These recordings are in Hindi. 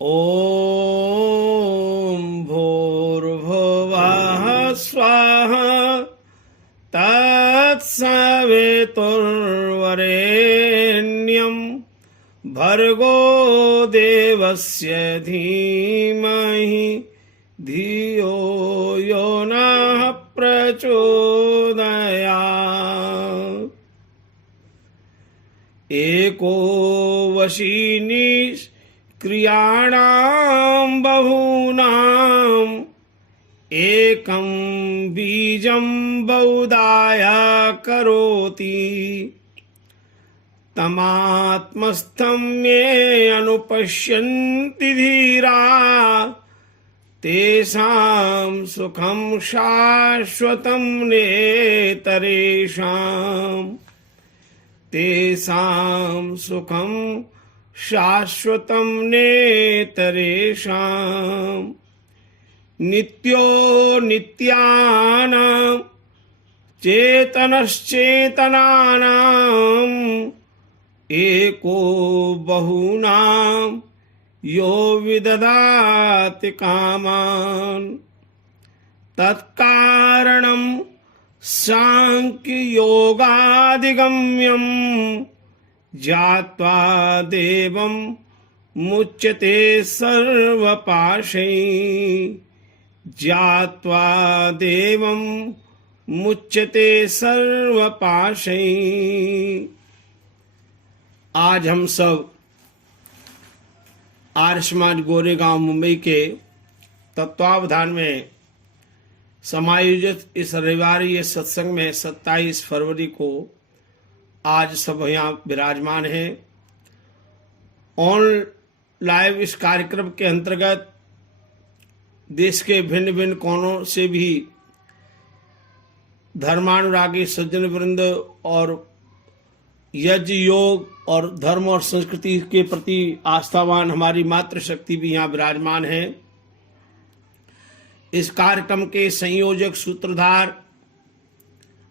ॐ भूर्भुवः स्वाहा तत्सवितुर्वरेण्यं भर्गो देवस्य धीमहि धियो यो नः प्रचोदयात्। एको वशी निष्क्रियाणां बहूनाम् एकं बीजं बहुधाय करोति। तमात्मस्थं ये अनुपश्यन्ति धीरा तेषां सुखं शाश्वतं नेतरेषाम्। तेषां सुखं शाश्वतं नेतरेषाम्। नित्यो नित्यानां चेतनश्चेतनानाम् एको बहूनां यो विदधाति कामान्। तत्कारणं सांख्ययोगाधिगम्यं ज्ञात्वा देवं मुच्यते सर्वपाशैः। ज्ञात्वा देवं मुच्यते सर्वपाशैः। आज हम सब आर्य समाज गोरेगांव मुंबई के तत्वावधान में समायोजित इस रविवारी सत्संग में 27 फरवरी को आज सब यहाँ विराजमान हैं। ऑन लाइव इस कार्यक्रम के अंतर्गत देश के भिन्न भिन्न कोनों से भी धर्मानुरागी सज्जन वृंद और यज्ञ योग और धर्म और संस्कृति के प्रति आस्थावान हमारी मातृशक्ति भी यहाँ विराजमान है। इस कार्यक्रम के संयोजक सूत्रधार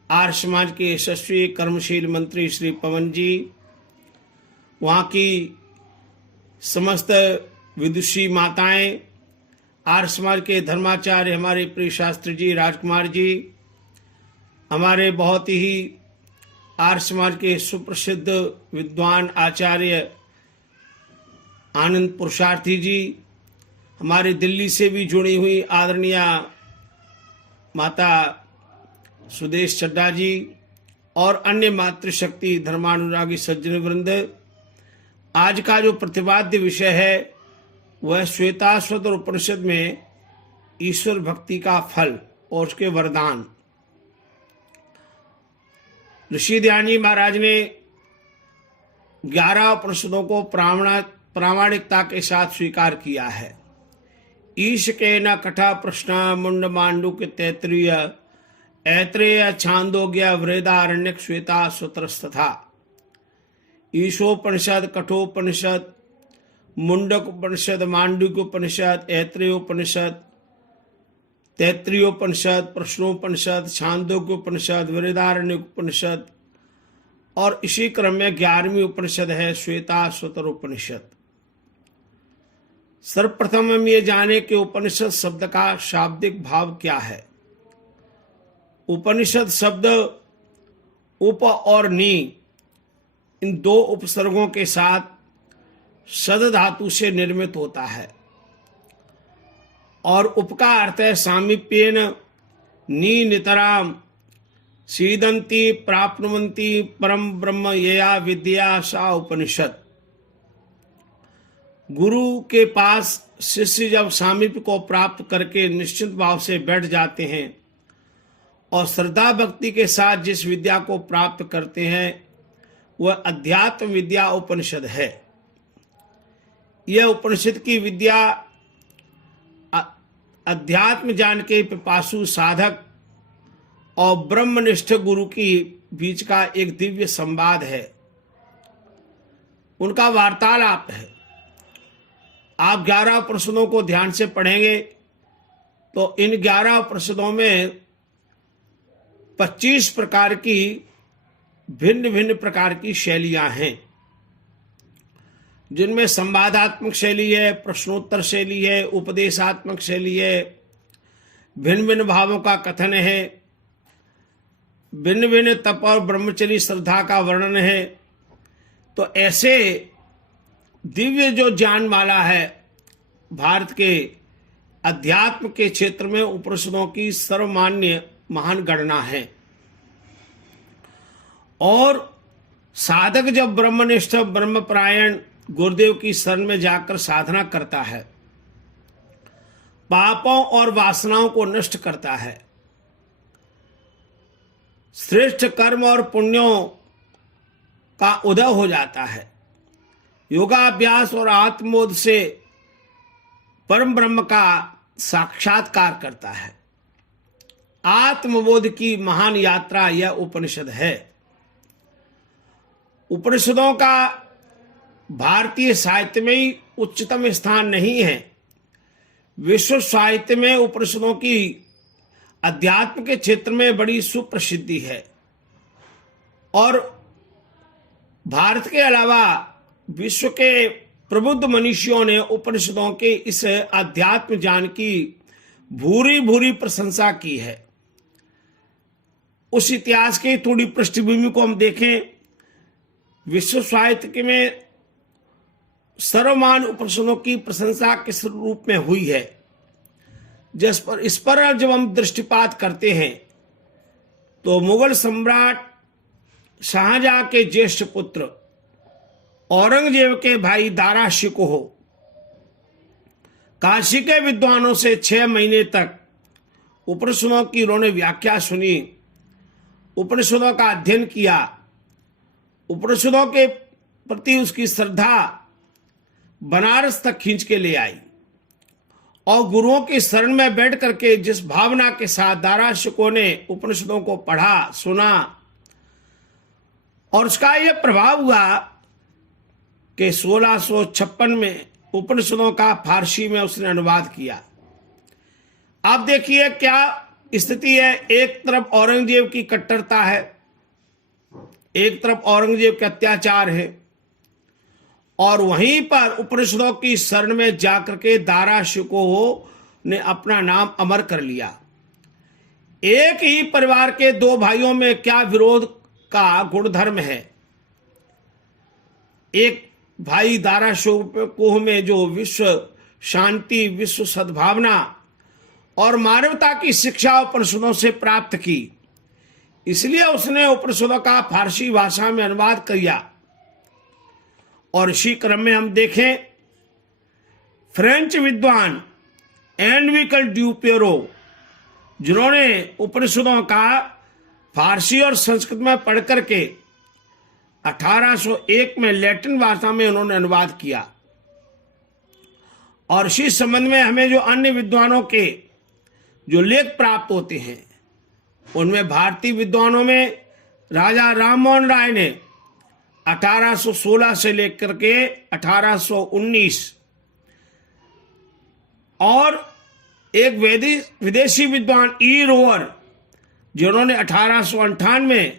आर्य समाज के यशस्वी कर्मशील मंत्री श्री पवन जी, वहाँ की समस्त विदुषी माताएं, आर्य समाज के धर्माचार्य हमारे प्रिय शास्त्री जी राजकुमार जी, हमारे बहुत ही आर्य समाज के सुप्रसिद्ध विद्वान आचार्य आनंद पुरुषार्थी जी, हमारे दिल्ली से भी जुड़ी हुई आदरणीय माता सुदेश चड्डा जी और अन्य मातृशक्ति धर्मानुरागी सज्जन वृंद। आज का जो प्रतिपाद्य विषय है वह श्वेताश्वतर उपनिषद में ईश्वर भक्ति का फल और उसके वरदान। ऋषि ध्यान जी महाराज ने 11 उपनिषदों को प्रामाणिकता के साथ स्वीकार किया है। ईश के न कठा प्रश्न मुंड मांडुक्य तैत्रीय ऐत्रेय छांदोग्य वृदारण्यक श्वेता स्वतरस्तथा। ईशोपनिषद, कठोपनिषद, मुंडक उपनिषद, मांडुक्य उपनिषद, ऐत्रेयोपनिषद, तैत्रीयोपनिषद, प्रश्नोपनिषद, छांदोग्य उपनिषद, वृदारण्यक उपनिषद और इसी क्रम में 11वीं उपनिषद है श्वेता स्वतर उपनिषद। सर्वप्रथम हम ये जाने कि उपनिषद शब्द का शाब्दिक भाव क्या है। उपनिषद शब्द उप और नी इन दो उपसर्गों के साथ सद धातु से निर्मित होता है और उप का अर्थ है सामीप्येन, नी नितराम सीदंती प्राप्नुवन्ति परम ब्रह्म यया विद्या सा उपनिषद। गुरु के पास शिष्य जब सामीप्य को प्राप्त करके निश्चित भाव से बैठ जाते हैं और श्रद्धा भक्ति के साथ जिस विद्या को प्राप्त करते हैं वह अध्यात्म विद्या उपनिषद है। यह उपनिषद की विद्या अध्यात्म जान के पिपासु साधक और ब्रह्मनिष्ठ गुरु की बीच का एक दिव्य संवाद है, उनका वार्तालाप है। आप 11 उपनिषदों को ध्यान से पढ़ेंगे तो इन 11 उपनिषदों में 25 प्रकार की भिन्न भिन्न प्रकार की शैलियां हैं। जिनमें संवादात्मक शैली है, प्रश्नोत्तर शैली है, उपदेशात्मक शैली है, भिन्न भिन्न भावों का कथन है, भिन्न भिन्न तप और ब्रह्मचर्य श्रद्धा का वर्णन है। तो ऐसे दिव्य जो ज्ञानमाला है भारत के अध्यात्म के क्षेत्र में उपनिषदों की सर्वमान्य महान गणना है। और साधक जब ब्रह्मनिष्ठ ब्रह्मपरायण गुरुदेव की शरण में जाकर साधना करता है, पापों और वासनाओं को नष्ट करता है, श्रेष्ठ कर्म और पुण्यों का उदय हो जाता है, योगाभ्यास और आत्मबोध से परम ब्रह्म का साक्षात्कार करता है। आत्मबोध की महान यात्रा यह उपनिषद है। उपनिषदों का भारतीय साहित्य में ही उच्चतम स्थान नहीं है, विश्व साहित्य में उपनिषदों की अध्यात्म के क्षेत्र में बड़ी सुप्रसिद्धि है। और भारत के अलावा विश्व के प्रबुद्ध मनुष्यों ने उपनिषदों के इस अध्यात्म ज्ञान की भूरी भूरी प्रशंसा की है। उस इतिहास की थोड़ी पृष्ठभूमि को हम देखें। विश्व साहित्य में सर्वमान उपनिषदों की प्रशंसा किस रूप में हुई है, इस पर जब हम दृष्टिपात करते हैं तो मुगल सम्राट शाहजहां के ज्येष्ठ पुत्र औरंगजेब के भाई दारा शिकोह काशी के विद्वानों से 6 महीने तक उपनिषदों की उन्होंने व्याख्या सुनी, उपनिषदों का अध्ययन किया, उपनिषदों के प्रति उसकी श्रद्धा बनारस तक खींच के ले आई। और गुरुओं की शरण में बैठ करके जिस भावना के साथ दारा शिकोह ने उपनिषदों को पढ़ा, सुना, और उसका यह प्रभाव हुआ कि 1656 में उपनिषदों का फारसी में उसने अनुवाद किया। आप देखिए क्या स्थिति है। एक तरफ औरंगजेब की कट्टरता है, एक तरफ औरंगजेब के अत्याचार है, और वहीं पर उपनिषदों की शरण में जाकर के दारा शिकोह ने अपना नाम अमर कर लिया। एक ही परिवार के 2 भाइयों में क्या विरोध का गुणधर्म है। एक भाई दारा शिकोह में जो विश्व शांति, विश्व सद्भावना और मानवता की शिक्षा उपनिषदों से प्राप्त की, इसलिए उसने उपनिषदों का फारसी भाषा में अनुवाद किया। और इसी क्रम में हम देखें फ्रेंच विद्वान एनविकल ड्यूपेरो, जिन्होंने उपनिषदों का फारसी और संस्कृत में पढ़ करके 1801 में लैटिन भाषा में उन्होंने अनुवाद किया। और इसी संबंध में हमें जो अन्य विद्वानों के जो लेख प्राप्त होते हैं, उनमें भारतीय विद्वानों में राजा राममोहन राय ने 1816 से लेकर के 1819, और एक विदेशी विद्वान ई रोवर जिन्होंने 1898,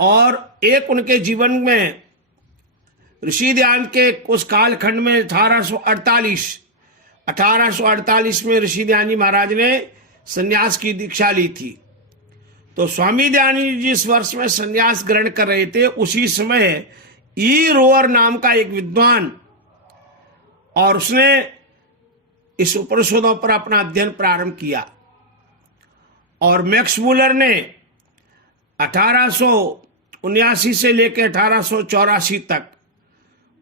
और एक उनके जीवन में ऋषि ध्यान के कुछ कालखंड में 1848 में ऋषि ध्यान जी महाराज ने संन्यास की दीक्षा ली थी। तो स्वामी दयानंद जी जिस वर्ष में संन्यास ग्रहण कर रहे थे, उसी समय ई रोवर नाम का एक विद्वान, और उसने इस उपनिषदों पर अपना अध्ययन प्रारंभ किया। और मैक्स मूलर ने 1879 से लेकर 1884 तक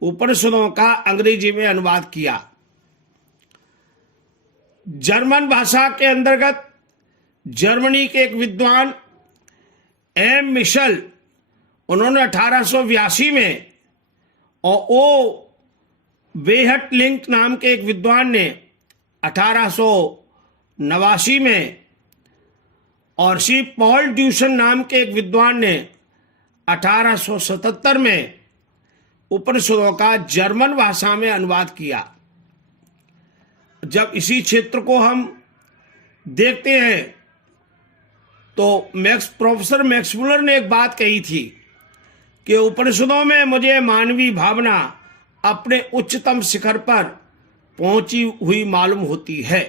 उपनिषदों का अंग्रेजी में अनुवाद किया। जर्मन भाषा के अंतर्गत जर्मनी के एक विद्वान एम मिशल, उन्होंने 1882 में, और ओ बेहट लिंक नाम के एक विद्वान ने 1889 में, और सी पॉल ड्यूसन नाम के एक विद्वान ने 1877 में उपनिषदों का जर्मन भाषा में अनुवाद किया। जब इसी क्षेत्र को हम देखते हैं तो प्रोफेसर मैक्स मूलर ने एक बात कही थी कि उपनिषदों में मुझे मानवीय भावना, अपने उच्चतम शिखर पर पहुंची हुई मालूम होती है।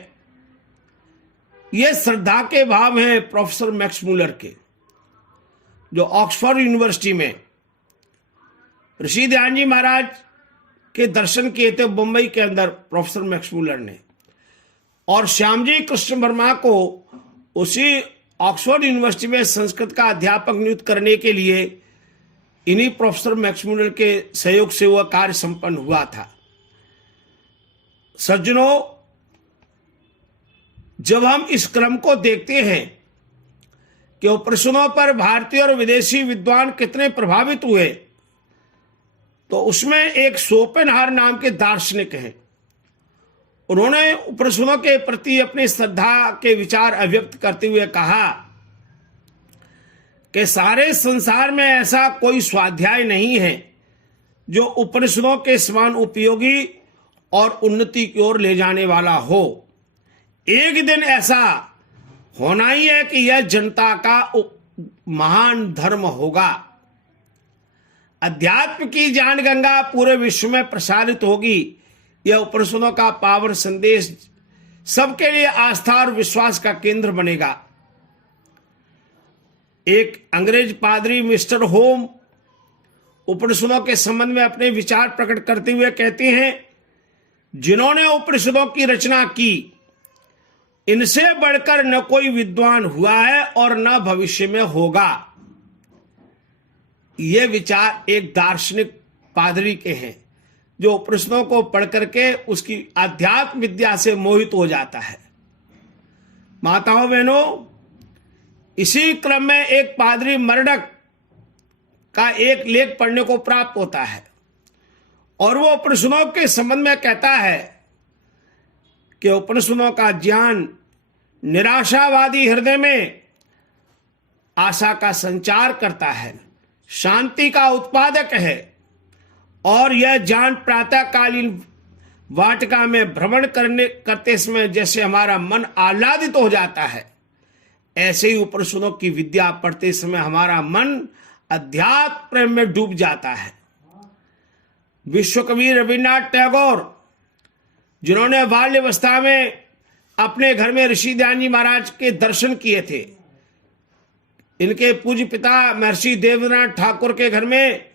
ये श्रद्धा के भाव हैं प्रोफेसर मैक्स मूलर के, जो ऑक्सफोर्ड यूनिवर्सिटी में ऋषि ध्यान जी महाराज के दर्शन किए थे मुंबई के अंदर प्रोफेसर मैक्स मूलर ने, और श्यामजी कृष्ण वर्मा को उसी ऑक्सफोर्ड यूनिवर्सिटी में संस्कृत का अध्यापक नियुक्त करने के लिए इन्हीं प्रोफेसर मैक्स मूलर के सहयोग से वह कार्य संपन्न हुआ था। सज्जनों, जब हम इस क्रम को देखते हैं कि उपनिषदों पर भारतीय और विदेशी विद्वान कितने प्रभावित हुए, तो उसमें एक शोपेनहावर नाम के दार्शनिक हैं। उन्होंने उपनिषदों के प्रति अपनी श्रद्धा के विचार अभिव्यक्त करते हुए कहा कि सारे संसार में ऐसा कोई स्वाध्याय नहीं है जो उपनिषदों के समान उपयोगी और उन्नति की ओर ले जाने वाला हो। एक दिन ऐसा होना ही है कि यह जनता का महान धर्म होगा। अध्यात्म की ज्ञान गंगा पूरे विश्व में प्रसारित होगी। यह उपनिषदों का पावन संदेश सबके लिए आस्था और विश्वास का केंद्र बनेगा। एक अंग्रेज पादरी मिस्टर होम उपनिषदों के संबंध में अपने विचार प्रकट करते हुए कहते हैं, जिन्होंने उपनिषदों की रचना की, इनसे बढ़कर न कोई विद्वान हुआ है और न भविष्य में होगा। ये विचार एक दार्शनिक पादरी के हैं जो उपनिषदों को पढ़ करके उसकी आध्यात्म विद्या से मोहित हो जाता है। माताओं बहनों, इसी क्रम में एक पादरी मर्डक का एक लेख पढ़ने को प्राप्त होता है और वो उपनिषदों के संबंध में कहता है कि उपनिषदों का ज्ञान निराशावादी हृदय में आशा का संचार करता है, शांति का उत्पादक है, और यह ज्ञान प्रातःकालीन वाटिका में भ्रमण करते समय जैसे हमारा मन आह्लादित हो जाता है, ऐसे ही उपनिषदों की विद्या पढ़ते समय हमारा मन अध्यात्म प्रेम में डूब जाता है। विश्व कवि रविन्द्रनाथ टैगोर, जिन्होंने बाल्यावस्था में अपने घर में ऋषि ध्यान जी महाराज के दर्शन किए थे, इनके पूज्य पिता महर्षि देवेंद्रनाथ ठाकुर के घर में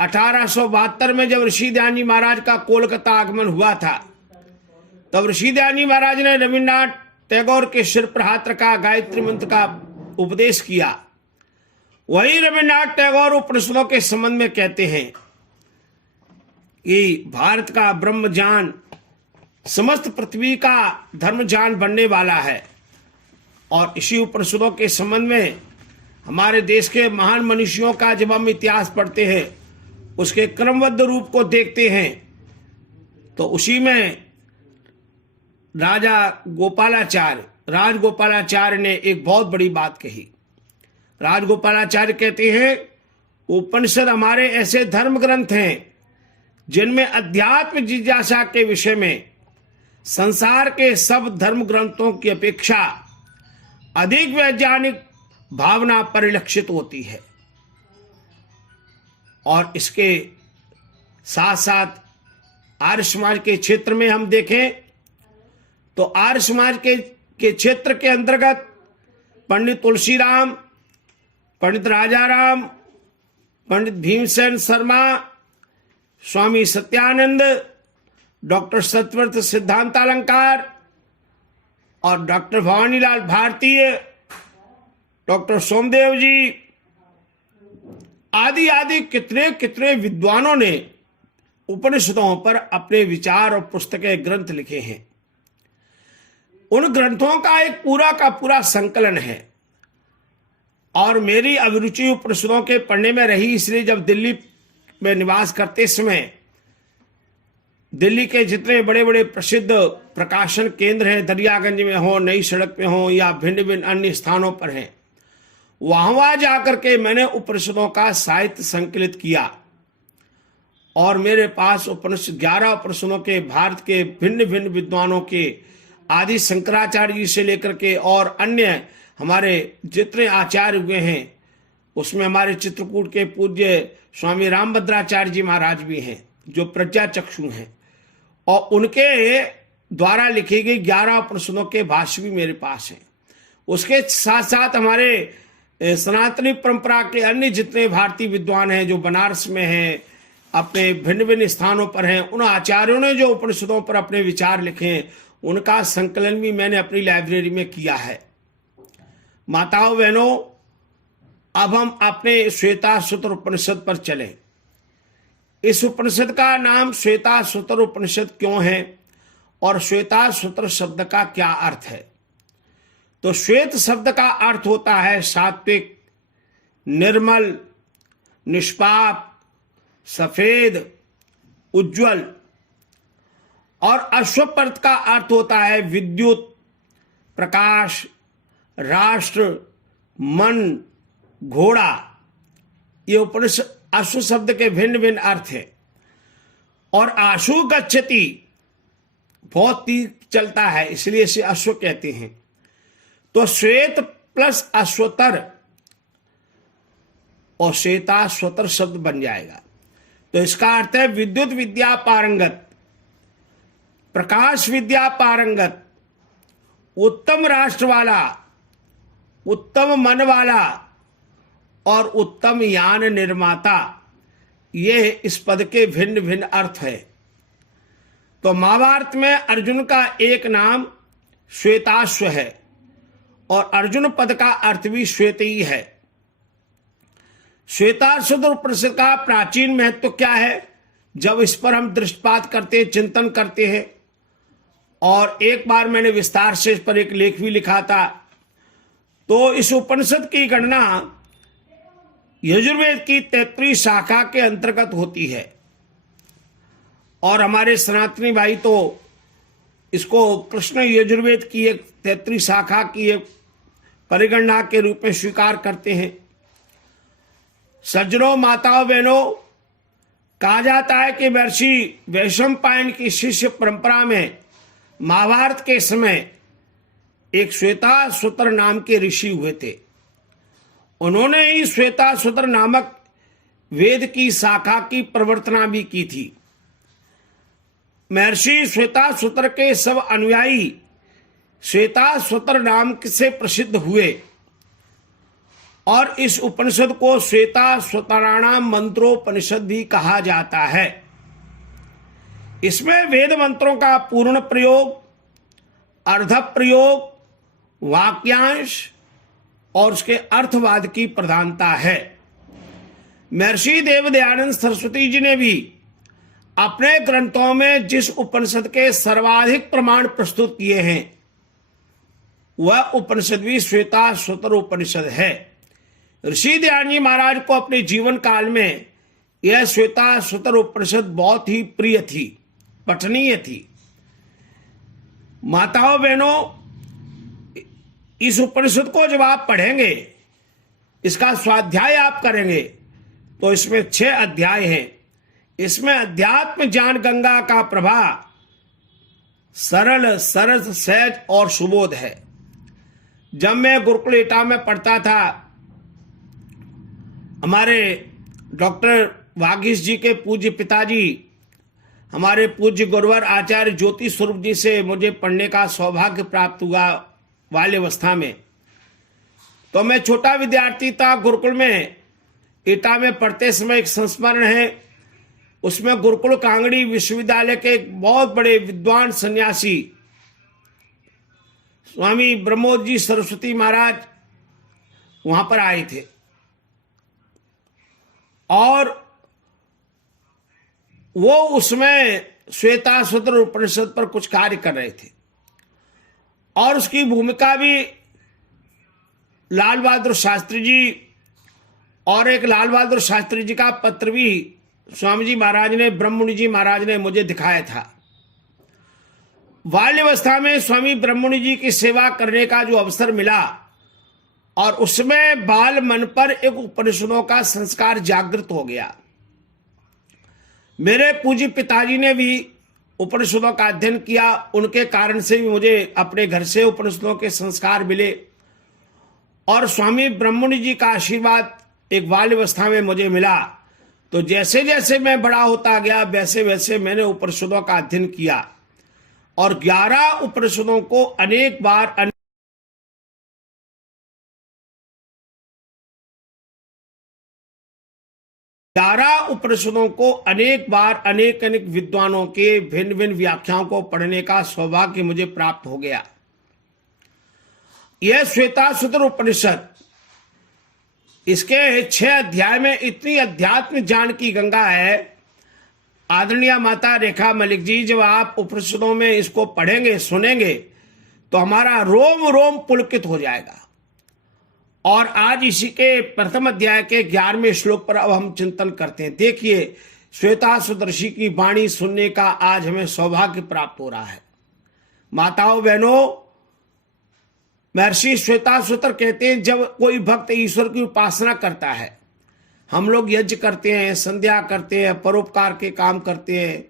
1872 में जब ऋषि ध्यान जी महाराज का कोलकाता आगमन हुआ था, तब ऋषि ध्यान जी महाराज ने रविन्द्रनाथ टैगोर के सिर पर हाथ रखा, गायत्री मंत्र का उपदेश किया। वही रविन्द्रनाथ टैगोर उपनिषदों के संबंध में कहते हैं कि भारत का ब्रह्म ज्ञान समस्त पृथ्वी का धर्म ज्ञान बनने वाला है, और इसी उपनिषदों के संबंध में हमारे देश के महान मनीषियों का जब हम इतिहास पढ़ते हैं, उसके क्रमबद्ध रूप को देखते हैं, तो उसी में राजगोपालाचार्य ने एक बहुत बड़ी बात कही। राजगोपालाचार्य कहते हैं, उपनिषद हमारे ऐसे धर्म ग्रंथ हैं जिनमें अध्यात्म जिज्ञासा के विषय में संसार के सब धर्म ग्रंथों की अपेक्षा अधिक वैज्ञानिक भावना परिलक्षित होती है। और इसके साथ साथ आर्य समाज के क्षेत्र में हम देखें तो आर्य समाज के क्षेत्र के अंतर्गत पंडित तुलसीराम, पंडित राजाराम, पंडित भीमसेन शर्मा, स्वामी सत्यानंद, डॉक्टर सत्यव्रत सिद्धांतालंकार और डॉक्टर भवानीलाल भारतीय, डॉक्टर सोमदेव जी आदि आदि कितने कितने विद्वानों ने उपनिषदों पर अपने विचार और पुस्तकें ग्रंथ लिखे हैं। उन ग्रंथों का एक पूरा का पूरा संकलन है, और मेरी अभिरुचि उपनिषदों के पढ़ने में रही, इसलिए जब दिल्ली में निवास करते समय दिल्ली के जितने बड़े बड़े प्रसिद्ध प्रकाशन केंद्र हैं, दरियागंज में हो, नई सड़क पे हो, या भिन्न भिन्न अन्य स्थानों पर हैं, वहां जाकर के मैंने उपनिषदों का साहित्य संकलित किया। और मेरे पास 11 उपनिषदों के भारत के भिन्न भिन्न विद्वानों के आदि शंकराचार्य जी से लेकर के और अन्य हमारे जितने आचार्य हुए हैं, उसमें हमारे चित्रकूट के पूज्य स्वामी रामभद्राचार्य जी महाराज भी हैं, जो प्रज्ञा चक्षु हैं, और उनके द्वारा लिखी गई 11 उपनिषदों के भाष्य भी मेरे पास हैं। उसके साथ साथ हमारे सनातनी परंपरा के अन्य जितने भारतीय विद्वान हैं, जो बनारस में हैं, अपने भिन्न भिन्न स्थानों पर हैं, उन आचार्यों ने जो उपनिषदों पर अपने विचार लिखे हैं, उनका संकलन भी मैंने अपनी लाइब्रेरी में किया है। माताओं बहनों, अब हम अपने श्वेता सूत्र उपनिषद पर चलें। इस उपनिषद का नाम श्वेता सूत्र उपनिषद क्यों है और श्वेता सूत्र शब्द का क्या अर्थ है? तो श्वेत शब्द का अर्थ होता है सात्विक, निर्मल, निष्पाप, सफेद, उज्जवल, और अश्वपद का अर्थ होता है विद्युत, प्रकाश, राष्ट्र, मन, घोड़ा। ये उपनिषद आशु शब्द के भिन्न भिन्न अर्थ है। और आशु गच्छति बहुत तीव्र चलता है, इसलिए इसे अश्व कहते हैं। तो श्वेत प्लस अश्वतर और श्वेताश्वतर शब्द बन जाएगा। तो इसका अर्थ है विद्युत विद्या पारंगत, प्रकाश विद्या पारंगत, उत्तम राष्ट्र वाला, उत्तम मन वाला और उत्तम यान निर्माता। ये इस पद के भिन्न भिन्न अर्थ है। तो महाभारत में अर्जुन का एक नाम श्वेताश्व है और अर्जुन पद का अर्थ भी श्वेत ही है। श्वेताश्व उपनिषद का प्राचीन महत्व क्या है, जब इस पर हम दृष्टिपात करते, चिंतन करते हैं, और एक बार मैंने विस्तार से इस पर एक लेख भी लिखा था। तो इस उपनिषद की गणना यजुर्वेद की 33 शाखा के अंतर्गत होती है, और हमारे सनातनी भाई तो इसको कृष्ण यजुर्वेद की एक 33 शाखा की एक परिगणना के रूप में स्वीकार करते हैं। सज्जनों, माताओं, बहनों, कहा जाता है कि महर्षि वैशंपायन की शिष्य परंपरा में महाभारत के समय एक श्वेताश्वतर नाम के ऋषि हुए थे। उन्होंने ही श्वेताश्वतर नामक वेद की शाखा की प्रवर्तना भी की थी। महर्षि श्वेताश्वतर के सब अनुयायी श्वेताश्वतर नाम से प्रसिद्ध हुए, और इस उपनिषद को श्वेताश्वतराणाम मंत्रोपनिषद भी कहा जाता है। इसमें वेद मंत्रों का पूर्ण प्रयोग, अर्ध प्रयोग, वाक्यांश और उसके अर्थवाद की प्रधानता है। महर्षि देवदयानंद सरस्वती जी ने भी अपने ग्रंथों में जिस उपनिषद के सर्वाधिक प्रमाण प्रस्तुत किए हैं, वह उपनिषद भी श्वेताश्वतर उपनिषद है। ऋषि दयानंद जी महाराज को अपने जीवन काल में यह श्वेताश्वतर उपनिषद बहुत ही प्रिय थी, पठनीय थी। माताओं बहनों, इस उपनिषद को जब आप पढ़ेंगे, इसका स्वाध्याय आप करेंगे, तो इसमें 6 अध्याय हैं। इसमें अध्यात्म ज्ञान गंगा का प्रवाह सरल, सरस, सहज और सुबोध है। जब मैं गुरुकुल एटा में पढ़ता था, हमारे डॉक्टर वागीश जी के पूज्य पिताजी, हमारे पूज्य गुरुवर आचार्य ज्योति स्वरूप जी से मुझे पढ़ने का सौभाग्य प्राप्त हुआ बाल्यावस्था में। तो मैं छोटा विद्यार्थी था, गुरुकुल में एटा में पढ़ते समय एक संस्मरण है, उसमें गुरुकुल कांगड़ी विश्वविद्यालय के एक बहुत बड़े विद्वान सन्यासी स्वामी ब्रह्मोद जी सरस्वती महाराज वहां पर आए थे, और वो उसमें श्वेताश्वतर उपनिषद पर कुछ कार्य कर रहे थे, और उसकी भूमिका भी लाल बहादुर शास्त्री जी, और एक लाल बहादुर शास्त्री जी का पत्र भी स्वामी जी महाराज ने, ब्रह्ममुनि जी महाराज ने मुझे दिखाया था। बाल्यावस्था में स्वामी ब्रह्ममुनि जी की सेवा करने का जो अवसर मिला, और उसमें बाल मन पर एक उपनिषदों का संस्कार जागृत हो गया। मेरे पूज्य पिताजी ने भी उपनिषदों का अध्ययन किया, उनके कारण से भी मुझे अपने घर से उपनिषदों के संस्कार मिले, और स्वामी ब्रह्ममुनि जी का आशीर्वाद एक बाल्यावस्था में मुझे मिला। तो जैसे जैसे मैं बड़ा होता गया वैसे वैसे मैंने उपनिषदों का अध्ययन किया और 11 उपनिषदों को अनेक बार 11 उपनिषदों को अनेक बार अनेक अनेक विद्वानों के भिन्न भिन्न व्याख्याओं को पढ़ने का सौभाग्य मुझे प्राप्त हो गया। यह श्वेतासूत्र उपनिषद, इसके 6 अध्याय में इतनी अध्यात्म ज्ञान की गंगा है। आदरणीय माता रेखा मलिक जी, जब आप उपनिषदों में इसको पढ़ेंगे सुनेंगे तो हमारा रोम रोम पुलकित हो जाएगा। और आज इसी के प्रथम अध्याय के 11वें श्लोक पर अब हम चिंतन करते हैं। देखिए, श्वेतासूत्र ऋषि की वाणी सुनने का आज हमें सौभाग्य प्राप्त हो रहा है। माताओं बहनों, महर्षि श्वेतासूत्र कहते हैं, जब कोई भक्त ईश्वर की उपासना करता है, हम लोग यज्ञ करते हैं, संध्या करते हैं, परोपकार के काम करते हैं,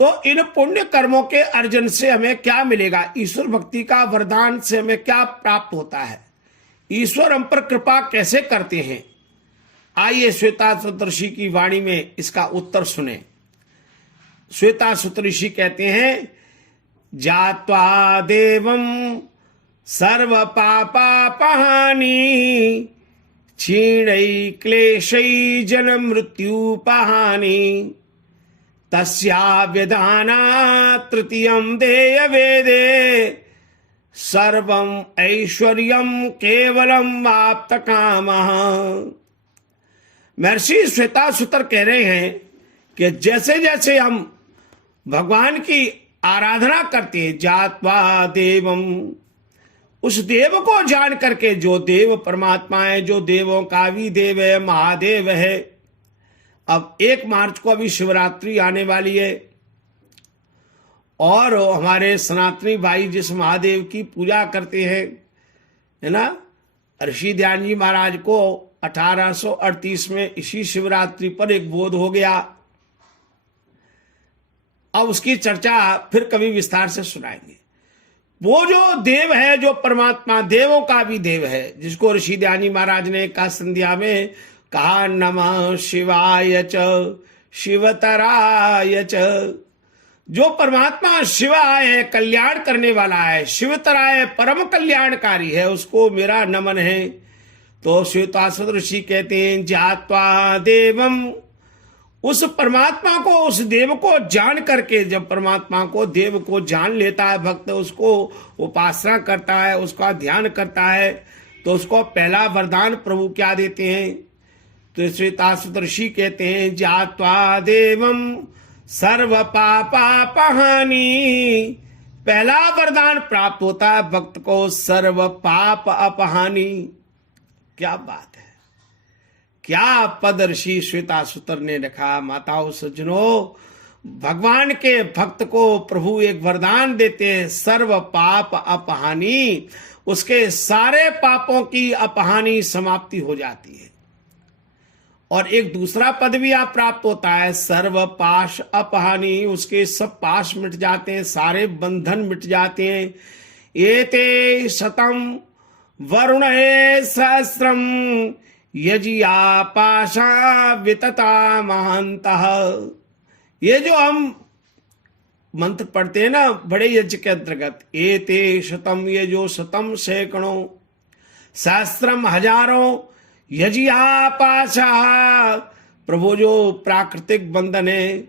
तो इन पुण्य कर्मों के अर्जन से हमें क्या मिलेगा? ईश्वर भक्ति का वरदान से हमें क्या प्राप्त होता है? ईश्वर हम पर कृपा कैसे करते हैं? आइए श्वेतासूत्र ऋषि की वाणी में इसका उत्तर सुने। श्वेतासूत्र ऋषि कहते हैं, जात्वा देवम सर्व पापापहानि क्षीणै क्लेशै जन्म मृत्युपहानि तस्या व्यदाना तृतीयं देय वेदे सर्वम ऐश्वर्यम केवलम आप्त कामः। महर्षि श्वेतासूत्र कह रहे हैं कि जैसे जैसे हम भगवान की आराधना करते हैं, जात्वा देवम, उस देव को जान करके, जो देव परमात्मा है, जो देवों का भी देव है, महादेव है। अब 1 मार्च को अभी शिवरात्रि आने वाली है और हमारे सनातनी भाई जिस महादेव की पूजा करते हैं, है ना, ऋषि ध्यान जी महाराज को 1838 में इसी शिवरात्रि पर एक बोध हो गया। अब उसकी चर्चा फिर कभी विस्तार से सुनाएंगे। वो जो देव है, जो परमात्मा देवों का भी देव है, जिसको ऋषि ध्यान जी महाराज ने का संध्या में कहा, नमः शिवाय च शिवतराय च। जो परमात्मा शिवाय है, कल्याण करने वाला है, शिवतराय परम कल्याणकारी है, उसको मेरा नमन है। तो श्वेतासूत्र ऋषि कहते हैं, जात्वा देवम, उस परमात्मा को, उस देव को जान करके, जब परमात्मा को, देव को जान लेता है भक्त, उसको उपासना करता है, उसका ध्यान करता है, तो उसको पहला वरदान प्रभु क्या देते हैं? तो श्वेतासूत्र ऋषि कहते हैं, जात्वा देवम सर्व पापापहानि, पहला वरदान प्राप्त होता है भक्त को, सर्व पाप अपहानि। क्या बात है, क्या पद ऋषि श्वेतासूत्र ने लिखा। माताओं सज्जनों, भगवान के भक्त को प्रभु एक वरदान देते हैं, सर्व पाप अपहानि, उसके सारे पापों की अपहानि समाप्ति हो जाती है। और एक दूसरा पद भी आप प्राप्त होता है, सर्व पाश अपहानि, उसके सब पाश मिट जाते हैं, सारे बंधन मिट जाते हैं। एते शतम वरुणे सहस्रम यजिया पाशा वितता महांतः। ये जो हम मंत्र पढ़ते हैं ना बड़े यज्ञ के अंतर्गत, एते शतम, ये जो शतम सैकड़ों, सहस्रम हजारों, यजिया पाशा, प्रभु जो प्राकृतिक बंधन है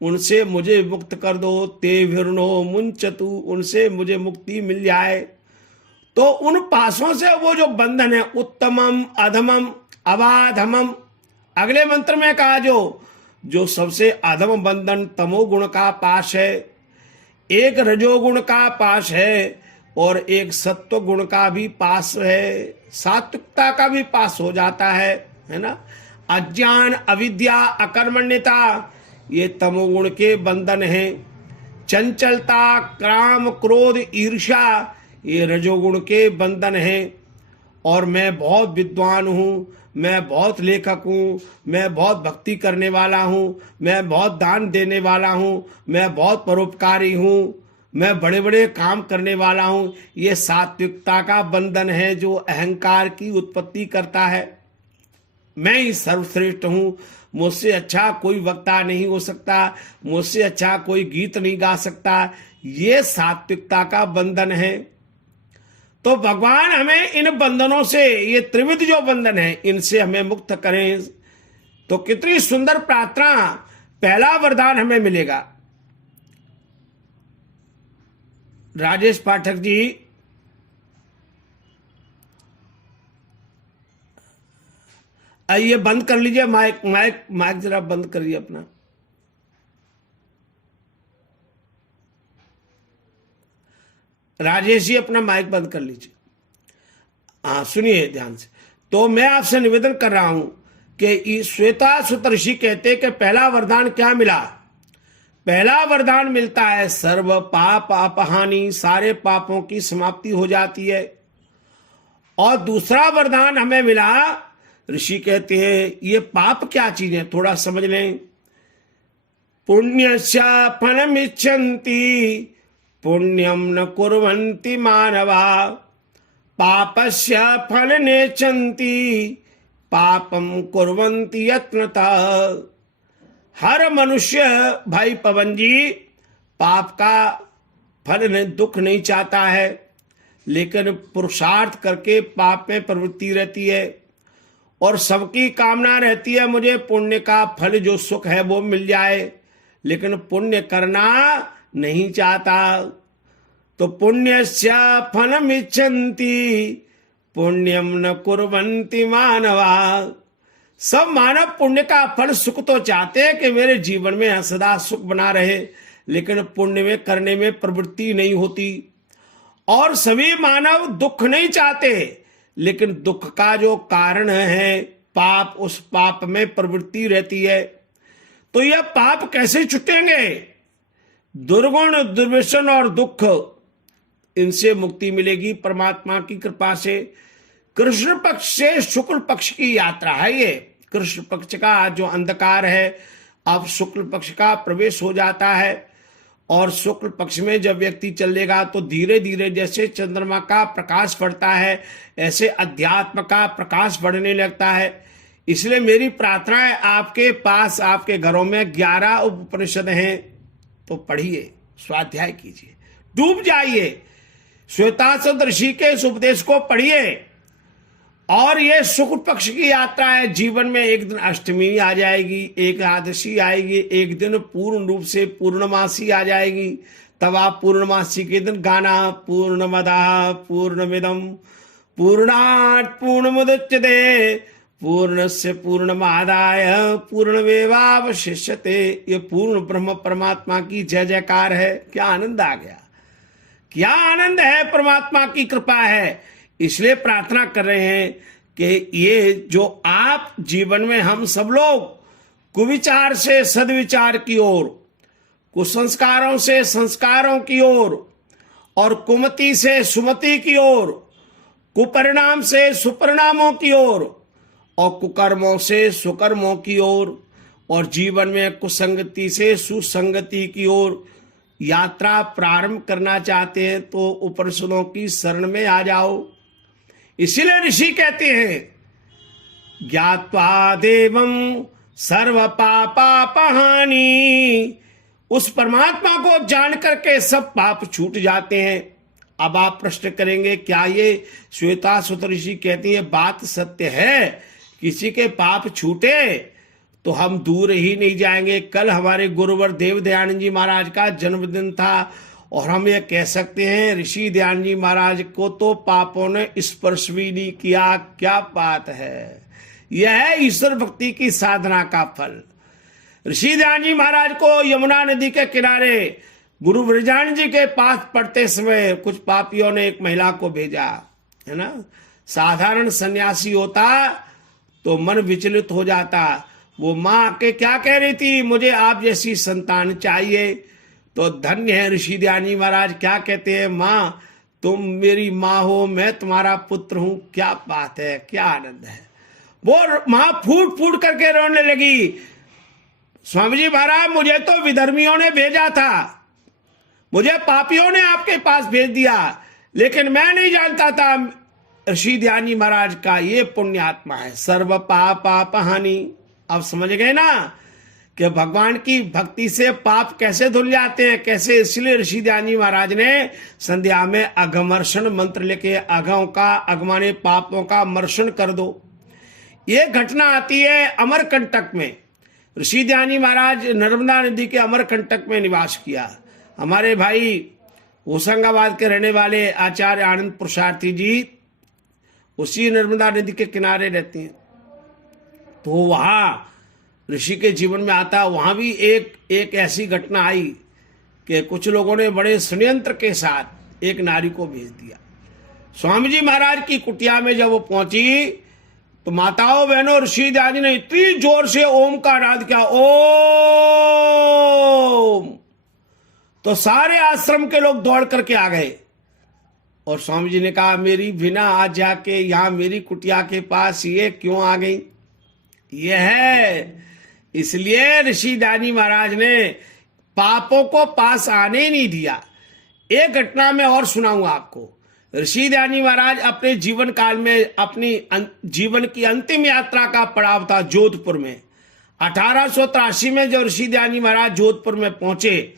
उनसे मुझे मुक्त कर दो, ते विर्णो मुंचतु, उनसे मुझे मुक्ति मिल जाए। तो उन पासों से वो जो बंधन है, उत्तमम अधमम अवाधमम, अगले मंत्र में कहा जो सबसे अधम बंधन तमोगुण का पाश है, एक रजोगुण का पाश है और एक सत्व गुण का भी पास है, सात्विकता का भी पास हो जाता है ना। अज्ञान अविद्या अकर्मण्यता ये तमोगुण के बंधन हैं। चंचलता काम क्रोध ईर्ष्या ये रजोगुण के बंधन हैं। और मैं बहुत विद्वान हूँ, मैं बहुत लेखक हूँ, मैं बहुत भक्ति करने वाला हूँ, मैं बहुत दान देने वाला हूँ, मैं बहुत परोपकारी हूँ, मैं बड़े बड़े काम करने वाला हूँ, ये सात्विकता का बंधन है जो अहंकार की उत्पत्ति करता है। मैं ही सर्वश्रेष्ठ हूँ, मुझसे अच्छा कोई वक्ता नहीं हो सकता, मुझसे अच्छा कोई गीत नहीं गा सकता। ये सात्विकता का बंधन है। तो भगवान हमें इन बंधनों से, ये त्रिविध जो बंधन है, इनसे हमें मुक्त करें। तो कितनी सुंदर प्रार्थना, पहला वरदान हमें मिलेगा। राजेश पाठक जी, आइए बंद कर लीजिए माइक, माइक माइक जरा बंद करिए अपना। राजेश जी अपना माइक बंद कर लीजिए। हाँ सुनिए ध्यान से। तो मैं आपसे निवेदन कर रहा हूं कि श्वेता सुत ऋषि कहते कि पहला वरदान क्या मिला? पहला वरदान मिलता है सर्व पाप अपहानि, सारे पापों की समाप्ति हो जाती है। और दूसरा वरदान हमें मिला, ऋषि कहते हैं ये पाप क्या चीज है, थोड़ा समझ लें। पुण्यस्य फलमिच्छन्ति पुण्यम न कुर्वन्ति मानवा, पापस्य फल नेच्छन्ति पापम कुर्वन्ति यत्नतः। हर मनुष्य भाई पवन जी पाप का फल दुख नहीं चाहता है, लेकिन पुरुषार्थ करके पाप में प्रवृत्ति रहती है। और सबकी कामना रहती है मुझे पुण्य का फल जो सुख है वो मिल जाए, लेकिन पुण्य करना नहीं चाहता। तो पुण्यस्य फलम इच्छन्ति पुण्यम न कुर्वन्ति मानवा। सब मानव पुण्य का फल सुख तो चाहते हैं कि मेरे जीवन में सदा सुख बना रहे, लेकिन पुण्य में करने में प्रवृत्ति नहीं होती। और सभी मानव दुख नहीं चाहते, लेकिन दुख का जो कारण है पाप, उस पाप में प्रवृत्ति रहती है। तो यह पाप कैसे छूटेंगे? दुर्गुण, दुर्व्यसन और दुख, इनसे मुक्ति मिलेगी परमात्मा की कृपा से। कृष्ण पक्ष से शुक्ल पक्ष की यात्रा है ये। कृष्ण पक्ष का जो अंधकार है अब शुक्ल पक्ष का प्रवेश हो जाता है। और शुक्ल पक्ष में जब व्यक्ति चलेगा तो धीरे धीरे जैसे चंद्रमा का प्रकाश बढ़ता है, ऐसे अध्यात्म का प्रकाश बढ़ने लगता है। इसलिए मेरी प्रार्थना है आपके पास, आपके घरों में 11 उपनिषद हैं, तो पढ़िए, स्वाध्याय कीजिए, डूब जाइए, श्वेतासुत ऋषि के इस उपदेश को पढ़िए। और ये शुक्ल पक्ष की यात्रा है। जीवन में एक दिन अष्टमी आ जाएगी, एकादशी आएगी, एक दिन पूर्ण रूप से पूर्णमासी आ जाएगी। तब आप पूर्णमासी के दिन गाना पूर्णमदः पूर्णमिदं पूर्णात् पूर्णमुदच्यते पूर्णस्य पूर्णमादाय पूर्णमेवावशिष्यते। ये पूर्ण ब्रह्म परमात्मा की जय जयकार है। क्या आनंद आ गया, क्या आनंद है, परमात्मा की कृपा है। इसलिए प्रार्थना कर रहे हैं कि ये जो आप जीवन में हम सब लोग कुविचार से सद्विचार की ओर, कुसंस्कारों से संस्कारों की ओर, और कुमति से सुमति की ओर, कुपरिणाम से सुपरिणामों की ओर, और कुकर्मों से सुकर्मों की ओर, और जीवन में कुसंगति से सुसंगति की ओर यात्रा प्रारंभ करना चाहते हैं तो उपनिषदों की शरण में आ जाओ। इसीलिए ऋषि कहते हैं ज्ञात्वा देवं सर्व पापापहानि, उस परमात्मा को जान करके सब पाप छूट जाते हैं। अब आप प्रश्न करेंगे क्या ये श्वेतासुत ऋषि कहती है बात सत्य है, किसी के पाप छूटे तो हम दूर ही नहीं जाएंगे। कल हमारे गुरुवर देव दयानंद जी महाराज का जन्मदिन था, और हम ये कह सकते हैं ऋषि दयानंद जी महाराज को तो पापों ने स्पर्श भी नहीं किया। क्या बात है, यह है ईश्वर भक्ति की साधना का फल। ऋषि दयानंद जी महाराज को यमुना नदी के किनारे गुरु ब्रजानंद जी के पास पढ़ते समय कुछ पापियों ने एक महिला को भेजा, है ना। साधारण सन्यासी होता तो मन विचलित हो जाता। वो माँ के क्या कह रही थी, मुझे आप जैसी संतान चाहिए। तो धन्य है ऋषि दयानंद जी महाराज क्या कहते हैं, माँ तुम मेरी माँ हो, मैं तुम्हारा पुत्र हूं। क्या बात है, क्या आनंद है। वो माँ फूट फूट करके रोने लगी, स्वामी जी महाराज मुझे तो विधर्मियों ने भेजा था, मुझे पापियों ने आपके पास भेज दिया, लेकिन मैं नहीं जानता था ऋषि दयानंद जी महाराज का ये पुण्यात्मा है। सर्व पापापहानि, अब समझ गए ना कि भगवान की भक्ति से पाप कैसे धुल जाते हैं, कैसे। इसलिए ऋषि ध्यान जी महाराज ने संध्या में अघमर्षण मंत्र लेके अघों का, अगमाने पापों का मर्षण कर दो। ये घटना आती है अमरकंटक में। ऋषि ध्यान जी महाराज नर्मदा नदी के अमरकंटक में निवास किया। हमारे भाई होशंगाबाद के रहने वाले आचार्य आनंद पुरुषार्थी जी उसी नर्मदा नदी के किनारे रहते हैं। तो वहां ऋषि के जीवन में आता, वहां भी एक ऐसी घटना आई कि कुछ लोगों ने बड़े षड्यंत्र के साथ एक नारी को भेज दिया। स्वामी जी महाराज की कुटिया में जब वो पहुंची तो माताओं बहनों ऋषि ध्यान जी ने इतनी जोर से ओम का नाद किया, ओम, तो सारे आश्रम के लोग दौड़ करके आ गए। और स्वामी जी ने कहा, मेरी बिना आज जाके यहां मेरी कुटिया के पास ये क्यों आ गई? ये है इसलिए ऋषि ध्यान जी महाराज ने पापों को पास आने नहीं दिया। एक घटना मैं और सुनाऊंगा आपको। ऋषि ध्यान जी महाराज अपने जीवन काल में अपनी जीवन की अंतिम यात्रा का पड़ाव था जोधपुर में। 1883 में जब ऋषि ध्यान जी महाराज जोधपुर में पहुंचे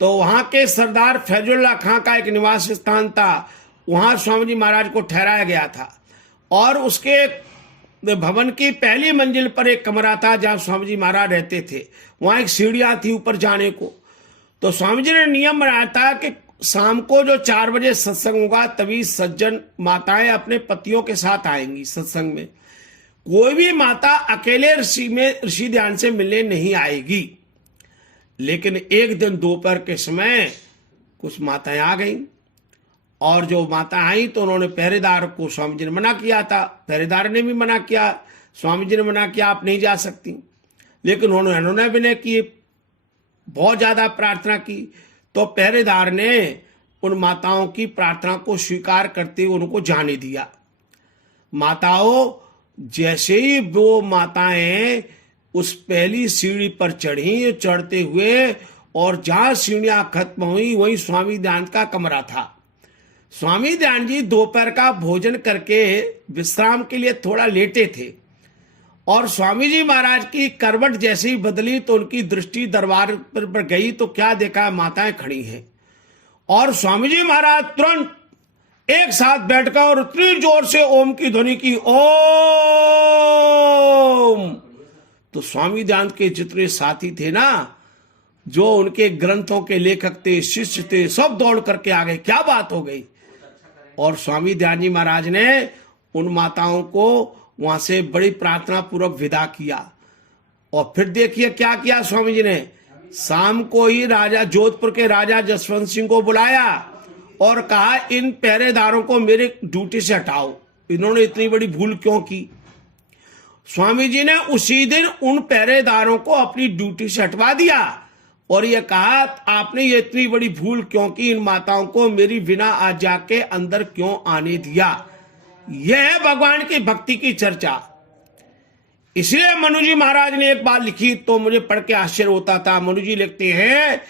तो वहां के सरदार फैजुल्ला खां का एक निवास स्थान था, वहां स्वामी जी महाराज को ठहराया गया था। और उसके भवन की पहली मंजिल पर एक कमरा था जहां स्वामी जी महाराज रहते थे। वहां एक सीढ़ियां थी ऊपर जाने को। तो स्वामी जी ने नियम बनाया था कि शाम को जो 4 बजे सत्संग होगा तभी सज्जन माताएं अपने पतियों के साथ आएंगी सत्संग में। कोई भी माता अकेले ऋषि ध्यान से मिलने नहीं आएगी। लेकिन एक दिन दोपहर के समय कुछ माताएं आ गईं, और जो माता आई तो उन्होंने पहरेदार को स्वामी जी ने मना किया था। पहरेदार ने भी मना किया, स्वामी जी ने मना किया आप नहीं जा सकती। लेकिन उन्होंने विनय किए, बहुत ज्यादा प्रार्थना की, तो पहरेदार ने उन माताओं की प्रार्थना को स्वीकार करते हुए उनको जाने दिया। माताओं जैसे ही वो माताएं उस पहली सीढ़ी पर चढ़ी, चढ़ते हुए और जहां सीढ़ियां खत्म हुई वहीं स्वामी दयानंद का कमरा था। स्वामी दयानंद जी दोपहर का भोजन करके विश्राम के लिए थोड़ा लेटे थे, और स्वामी जी महाराज की करवट जैसे ही बदली तो उनकी दृष्टि दरबार पर गई तो क्या देखा, माताएं खड़ी हैं। और स्वामी जी महाराज तुरंत एक साथ बैठकर और उतनी जोर से ओम की ध्वनि की, ओम। तो स्वामी दयानंद के जितने साथी थे ना, जो उनके ग्रंथों के लेखक थे, शिष्य थे, सब दौड़ करके आ गए, क्या बात हो गई। और स्वामी दयानंद जी महाराज ने उन माताओं को वहां से बड़ी प्रार्थना पूर्वक विदा किया। और फिर देखिए क्या किया स्वामी जी ने, शाम को ही राजा जोधपुर के राजा जसवंत सिंह को बुलाया और कहा इन पहरेदारों को मेरे ड्यूटी से हटाओ, इन्होंने इतनी बड़ी भूल क्यों की। स्वामी जी ने उसी दिन उन पहरेदारों को अपनी ड्यूटी से हटवा दिया और ये कहा आपने ये इतनी बड़ी भूल क्यों की, इन माताओं को मेरी बिना आज्ञा के अंदर क्यों आने दिया। यह है भगवान की भक्ति की चर्चा। इसलिए मनु जी महाराज ने एक बात लिखी तो मुझे पढ़ के आश्चर्य होता था। मनु जी लिखते हैं,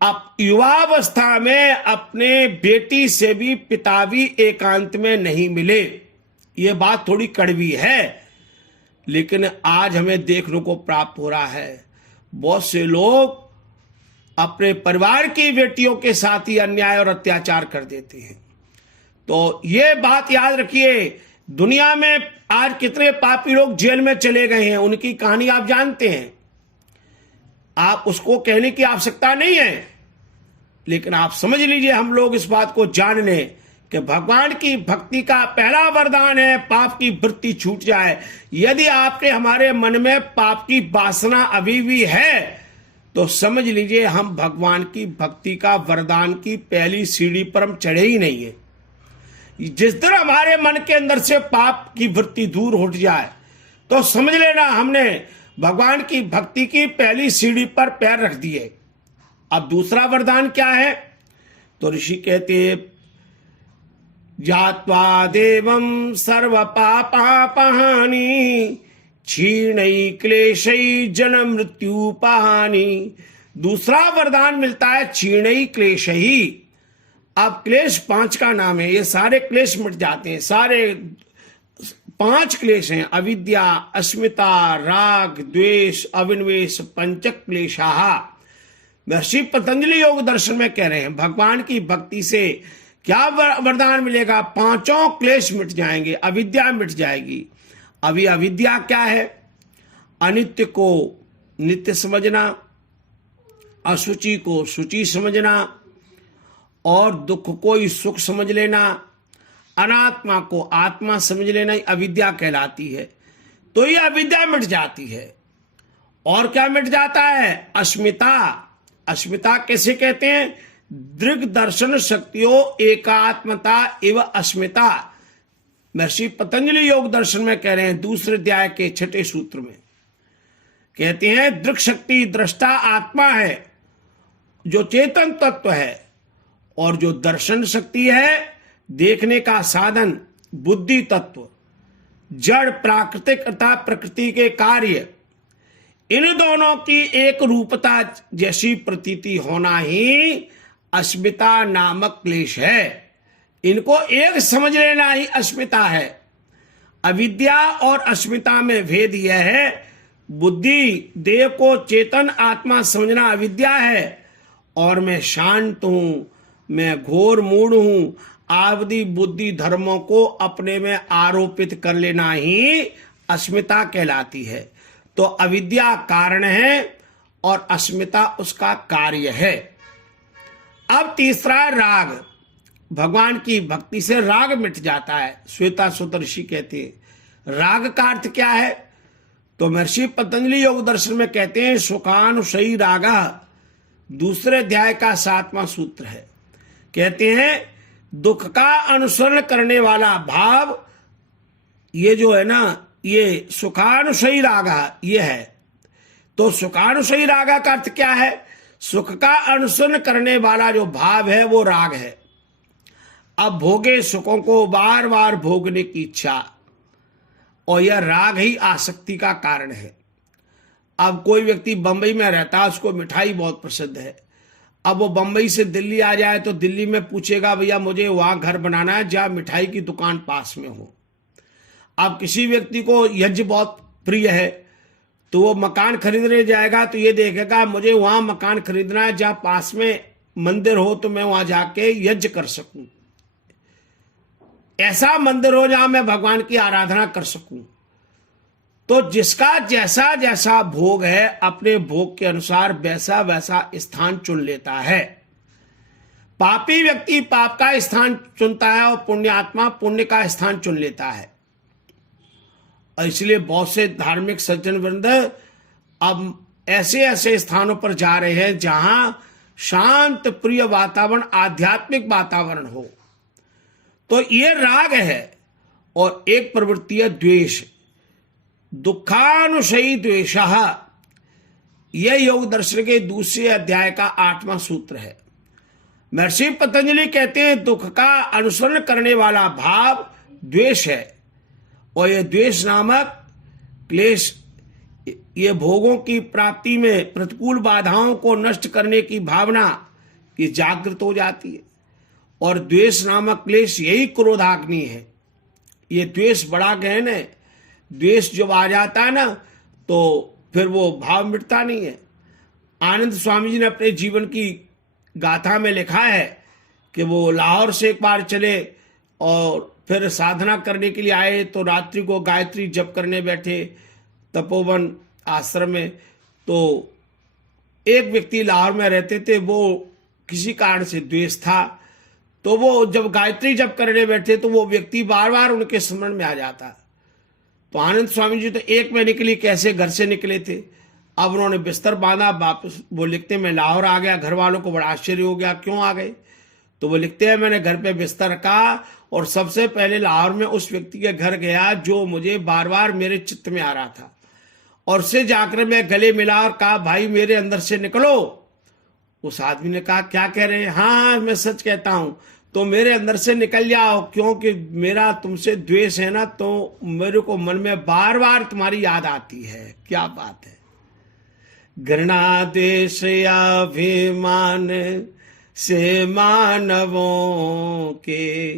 अब युवावस्था में अपने बेटी से भी पिता भी एकांत में नहीं मिले। ये बात थोड़ी कड़वी है, लेकिन आज हमें देखने को प्राप्त हो रहा है। बहुत से लोग अपने परिवार की बेटियों के साथ ही अन्याय और अत्याचार कर देते हैं। तो ये बात याद रखिए, दुनिया में आज कितने पापी लोग जेल में चले गए हैं, उनकी कहानी आप जानते हैं। आप उसको कहने की आवश्यकता नहीं है, लेकिन आप समझ लीजिए, हम लोग इस बात को जान लें कि भगवान की भक्ति का पहला वरदान है पाप की वृत्ति छूट जाए। यदि आपके हमारे मन में पाप की वासना अभी भी है तो समझ लीजिए हम भगवान की भक्ति का वरदान की पहली सीढ़ी पर हम चढ़े ही नहीं है। जिस दिन हमारे मन के अंदर से पाप की वृत्ति दूर हट जाए तो समझ लेना हमने भगवान की भक्ति की पहली सीढ़ी पर पैर रख दिए। अब दूसरा वरदान क्या है, तो ऋषि कहते हैं, जात्वा देवं सर्व पापापहानि क्षीणै क्लेशै जन्म मृत्यु पहानि। दूसरा वरदान मिलता है क्षीणै क्लेशै। अब क्लेश 5 का नाम है, ये सारे क्लेश मिट जाते हैं, सारे 5 क्लेश हैं, अविद्या, अस्मिता, राग, द्वेष, अविनिवेश, पंचक क्लेशाः। महर्षि पतंजलि योग दर्शन में कह रहे हैं भगवान की भक्ति से क्या वरदान मिलेगा? 5 क्लेश मिट जाएंगे, अविद्या मिट जाएगी। अभी अविद्या क्या है? अनित्य को नित्य समझना, अशुचि को शुचि समझना, और दुख को ही सुख समझ लेना, अनात्मा को आत्मा समझ लेना, ही अविद्या कहलाती है। तो ये अविद्या मिट जाती है। और क्या मिट जाता है? अस्मिता। अस्मिता कैसे कहते हैं? दृग दर्शन शक्तियों एकात्मता एवं अस्मिता। महर्षि पतंजलि योग दर्शन में कह रहे हैं दूसरे अध्याय के 6ठे सूत्र में कहते हैं दृक् शक्ति दृष्टा आत्मा है जो चेतन तत्व है, और जो दर्शन शक्ति है देखने का साधन बुद्धि तत्व, जड़ प्राकृतिक तथा प्रकृति के कार्य, इन दोनों की एक रूपता जैसी प्रतीति होना ही अस्मिता नामक क्लेश है। इनको एक समझ लेना ही अस्मिता है। अविद्या और अस्मिता में भेद यह है, बुद्धि देह को चेतन आत्मा समझना अविद्या है, और मैं शांत हूं, मैं घोर मूढ़ हूं, आवधि बुद्धि धर्मों को अपने में आरोपित कर लेना ही अस्मिता कहलाती है। तो अविद्या कारण है और अस्मिता उसका कार्य है। अब तीसरा राग। भगवान की भक्ति से राग मिट जाता है। श्वेता सूत्र ऋषि कहते हैं राग का अर्थ क्या है? तो महर्षि पतंजलि योग दर्शन में कहते हैं सुखानुशयी रागा, दूसरे अध्याय का 7वां सूत्र है। कहते हैं दुख का अनुसरण करने वाला भाव, ये जो है ना, ये सुखानुशयी रागा ये है। तो सुखानुशयी रागा का अर्थ क्या है? सुख का अनुसरण करने वाला जो भाव है वो राग है। अब भोगे सुखों को बार बार भोगने की इच्छा, और यह राग ही आसक्ति का कारण है। अब कोई व्यक्ति बंबई में रहता है, उसको मिठाई बहुत पसंद है। अब वो बंबई से दिल्ली आ जाए तो दिल्ली में पूछेगा भैया मुझे वहां घर बनाना है जहां मिठाई की दुकान पास में हो। अब किसी व्यक्ति को यज्ञ बहुत प्रिय है तो वो मकान खरीदने जाएगा तो ये देखेगा मुझे वहां मकान खरीदना है जहां पास में मंदिर हो तो मैं वहां जाके यज्ञ कर सकूं, ऐसा मंदिर हो जहां मैं भगवान की आराधना कर सकूं। तो जिसका जैसा जैसा भोग है अपने भोग के अनुसार वैसा वैसा स्थान चुन लेता है। पापी व्यक्ति पाप का स्थान चुनता है और पुण्यात्मा पुण्य का स्थान चुन लेता है। और इसलिए बहुत से धार्मिक सज्जन वृंद अब ऐसे ऐसे स्थानों पर जा रहे हैं जहां शांत प्रिय वातावरण, आध्यात्मिक वातावरण हो। तो ये राग है। और एक प्रवृत्ति है द्वेष, दुखानुशयी द्वेषः। यह योग दर्शन के दूसरे अध्याय का 8वां सूत्र है। महर्षि पतंजलि कहते हैं दुख का अनुसरण करने वाला भाव द्वेष है, और यह द्वेष नामक क्लेश ये भोगों की प्राप्ति में प्रतिकूल बाधाओं को नष्ट करने की भावना ये जागृत हो जाती है। और द्वेष नामक क्लेश यही क्रोधाग्नि है। ये द्वेष बड़ा गहन है। द्वेष जब आ जाता है ना तो फिर वो भाव मिटता नहीं है। आनंद स्वामी जी ने अपने जीवन की गाथा में लिखा है कि वो लाहौर से एक बार चले और फिर साधना करने के लिए आए तो रात्रि को गायत्री जप करने बैठे तपोवन आश्रम में। तो एक व्यक्ति लाहौर में रहते थे, वो किसी कारण से द्वेष था, तो वो जब गायत्री जप करने बैठे तो वो व्यक्ति बार बार उनके स्मरण में आ जाता। तो आनंद स्वामी जी तो 1 महीने के लिए कैसे घर से निकले थे। अब उन्होंने बिस्तर बांधा, वापस वो लिखते मैं लाहौर आ गया। घर वालों को बड़ा आश्चर्य हो गया, क्यों आ गए? तो वो लिखते हैं मैंने घर पे बिस्तर रखा और सबसे पहले लाहौर में उस व्यक्ति के घर गया जो मुझे बार बार मेरे चित्त में आ रहा था, और उससे जाकर मैं गले मिला और कहा भाई मेरे अंदर से निकलो। उस आदमी ने कहा क्या कह रहे हैं? हाँ मैं सच कहता हूं, तो मेरे अंदर से निकल जाओ, क्योंकि मेरा तुमसे द्वेष है ना, तो मेरे को मन में बार बार तुम्हारी याद आती है। क्या बात है। घृणा देश या अभिमान से मानवों के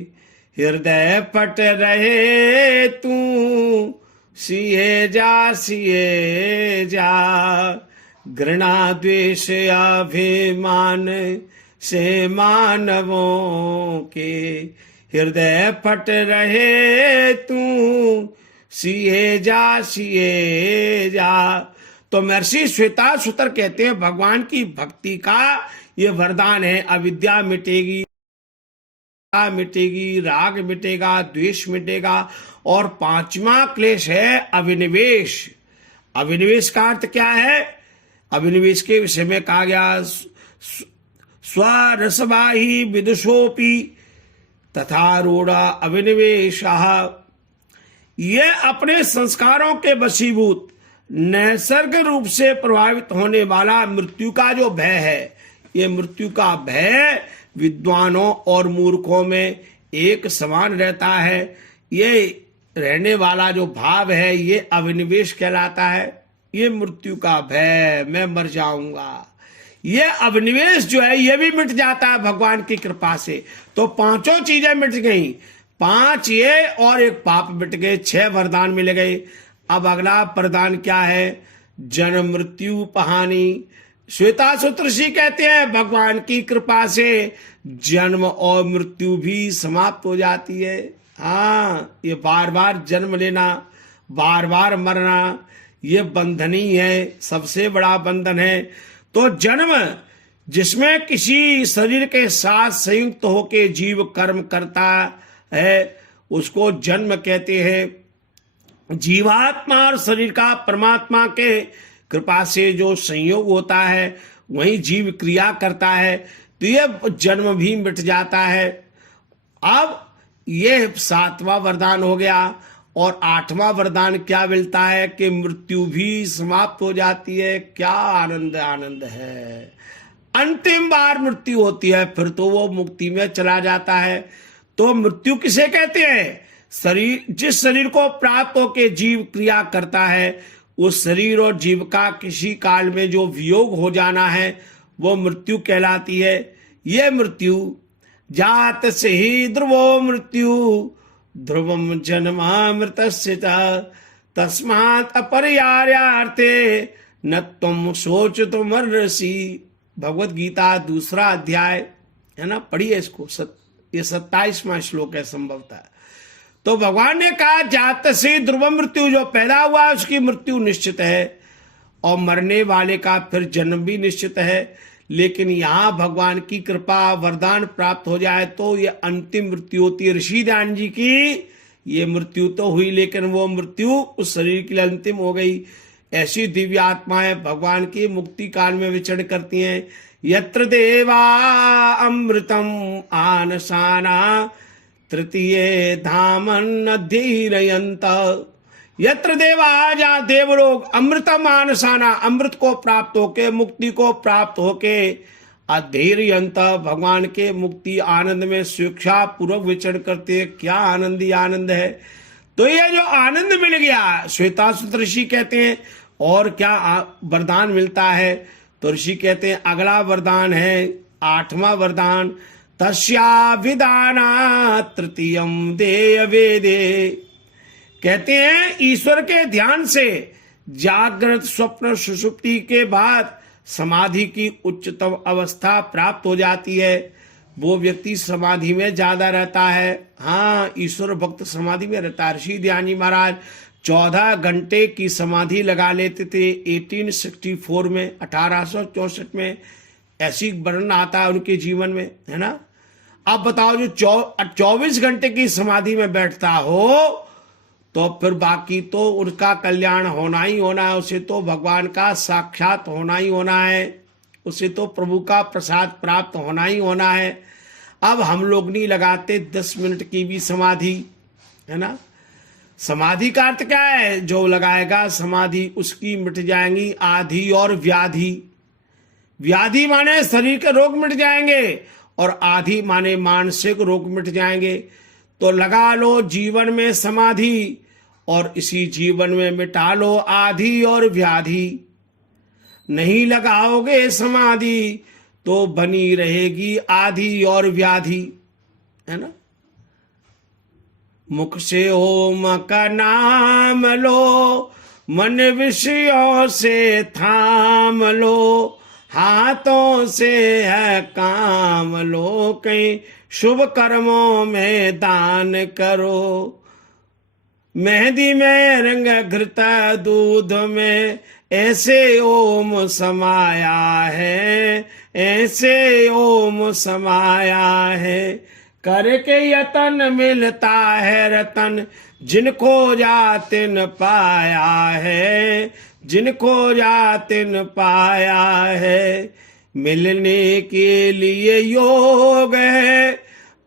हृदय पट रहे तू, सिए जा, घृणा द्वेष अभिमान से मानवों के, हृदय पट रहे तू, सिए जा। तो महर्षि श्वेताश्वतर कहते हैं भगवान की भक्ति का ये वरदान है। अविद्या मिटेगी, राग मिटेगा, द्वेष मिटेगा, और पांचवा क्लेश है अभिनिवेश। अभिनिवेश का अर्थ क्या है? अभिनिवेश के विषय में कहा गया स्वरसवाही विदुषोपि तथा रूढ़ा अभिनिवेश। ये अपने संस्कारों के वशीभूत नैसर्ग रूप से प्रभावित होने वाला मृत्यु का जो भय है, ये मृत्यु का भय विद्वानों और मूर्खों में एक समान रहता है। ये रहने वाला जो भाव है ये अभिनिवेश कहलाता है। ये मृत्यु का भय, मैं मर जाऊंगा, ये अभिनिवेश जो है ये भी मिट जाता है भगवान की कृपा से। तो पांचों चीजें मिट गई, 5 ये और 1 पाप मिट गए, 6 वरदान मिल गए। अब अगला वरदान क्या है? जन्म मृत्यु पहानी। श्वेताश्वतर ऋषि कहते हैं भगवान की कृपा से जन्म और मृत्यु भी समाप्त हो जाती है। हाँ, ये बार बार जन्म लेना, बार बार मरना, ये बंधन ही है, सबसे बड़ा बंधन है। तो जन्म जिसमें किसी शरीर के साथ संयुक्त होके जीव कर्म करता है उसको जन्म कहते हैं। जीवात्मा और शरीर का परमात्मा के कृपा से जो संयोग होता है वही जीव क्रिया करता है, तो ये जन्म भी मिट जाता है। अब ये 7वां वरदान हो गया। और 8वां वरदान क्या मिलता है कि मृत्यु भी समाप्त हो जाती है। क्या आनंद है। अंतिम बार मृत्यु होती है, फिर तो वो मुक्ति में चला जाता है। तो मृत्यु किसे कहते हैं? शरीर, जिस शरीर को प्राप्त होकर जीव क्रिया करता है, उस शरीर और जीव का किसी काल में जो वियोग हो जाना है वो मृत्यु कहलाती है। ये मृत्यु जात से ही ध्रुवो मृत्यु, ध्रुवम जन्मामृतस्य तस्मात् अपरिहार्यार्थे न तुम सोचतु मर्षि। भगवत गीता 2 अध्याय है ना, पढ़िए इसको। ये 27वां श्लोक है संभवतः। तो भगवान ने कहा जात से ध्रुव मृत्यु, जो पैदा हुआ उसकी मृत्यु निश्चित है और मरने वाले का फिर जन्म भी निश्चित है। लेकिन यहाँ भगवान की कृपा वरदान प्राप्त हो जाए तो ये अंतिम मृत्यु होती है। ऋषि ध्यान जी की ये मृत्यु तो हुई, लेकिन वो मृत्यु उस शरीर के लिए अंतिम हो गई। ऐसी दिव्य आत्माएं भगवान की मुक्ति काल में विचरण करती हैं। यत्र देवा अमृतम आनसाना तृतीय धामन अधीरयंत। यत्र देवा, जहाँ देवलोग अमृतम आनसाना, अमृत को प्राप्त होके, मुक्ति को प्राप्त होके, अधीरयंत, भगवान के मुक्ति आनंद में स्वेच्छा पूर्वक विचरण करते। क्या आनंद ही आनंद है। तो ये जो आनंद मिल गया, श्वेताश्वतर ऋषि कहते हैं और क्या वरदान मिलता है? तो ऋषि कहते हैं अगला वरदान है 8वां वरदान, तस्या विदाना तृतीयम देय वेदे। कहते हैं ईश्वर के ध्यान से जागृत स्वप्न सुषुप्ति के बाद समाधि की उच्चतम अवस्था प्राप्त हो जाती है। वो व्यक्ति समाधि में ज्यादा रहता है। हाँ, ईश्वर भक्त समाधि में रहता है। ऋषि ध्यान जी महाराज 14 घंटे की समाधि लगा लेते थे 1864 में, 1864 में। ऐसी वर्णन आता है उनके जीवन में, है ना। अब बताओ, जो 24 घंटे की समाधि में बैठता हो तो फिर बाकी तो उसका कल्याण होना ही होना है। उसे तो भगवान का साक्षात होना ही होना है, उसे तो प्रभु का प्रसाद प्राप्त होना ही होना है। अब हम लोग नहीं लगाते 10 मिनट की भी समाधि, है ना। समाधि का अर्थ क्या है? जो लगाएगा समाधि उसकी मिट जाएंगी आधि और व्याधि। व्याधि माने शरीर के रोग मिट जाएंगे और आधि माने मानसिक रोग मिट जाएंगे। तो लगा लो जीवन में समाधि और इसी जीवन में मिटा लो आधि और व्याधि। नहीं लगाओगे समाधि तो बनी रहेगी आधि और व्याधि, है ना। मुख से ओम का नाम लो, मन विषयों से थाम लो, हाथों से है काम लो, कहीं शुभ कर्मों में दान करो। मेहंदी में रंग घृता दूध में, ऐसे ओम समाया है, ऐसे ओम समाया है। करके यतन मिलता है रतन, जिनको जातिन पाया है, जिनको जातिन पाया है। मिलने के लिए योग है,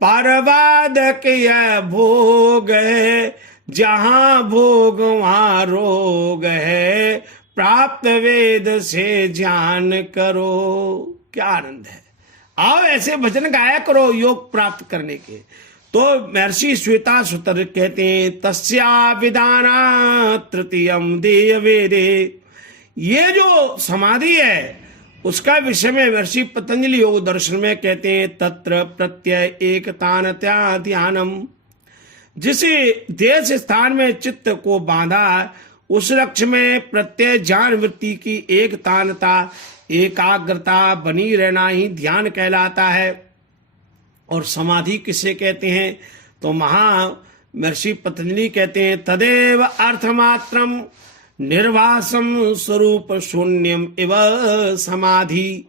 पारवादक यह भोग है, जहां भोग वहां रोग है, प्राप्त वेद से ज्ञान करो। क्या आनंद है। आओ ऐसे भजन गाया करो योग प्राप्त करने के। तो महर्षि श्वेता सुतर कहते हैं, तस्या विदाना तृतीयम देय वेदे। ये जो समाधि है उसका विषय में महर्षि पतंजलि योग दर्शन में कहते हैं, तत्र प्रत्यय एकतानत्या ध्यानम। जिस देश स्थान में चित्त को बांधा, उस लक्ष्य में प्रत्यय ज्ञान वृत्ति की एक तानता, एकाग्रता बनी रहना ही ध्यान कहलाता है। और समाधि किसे कहते हैं? तो महर्षि पतंजलि कहते हैं, तदेव अर्थमात्रम निर्वासम स्वरूप शून्यम इव समाधि।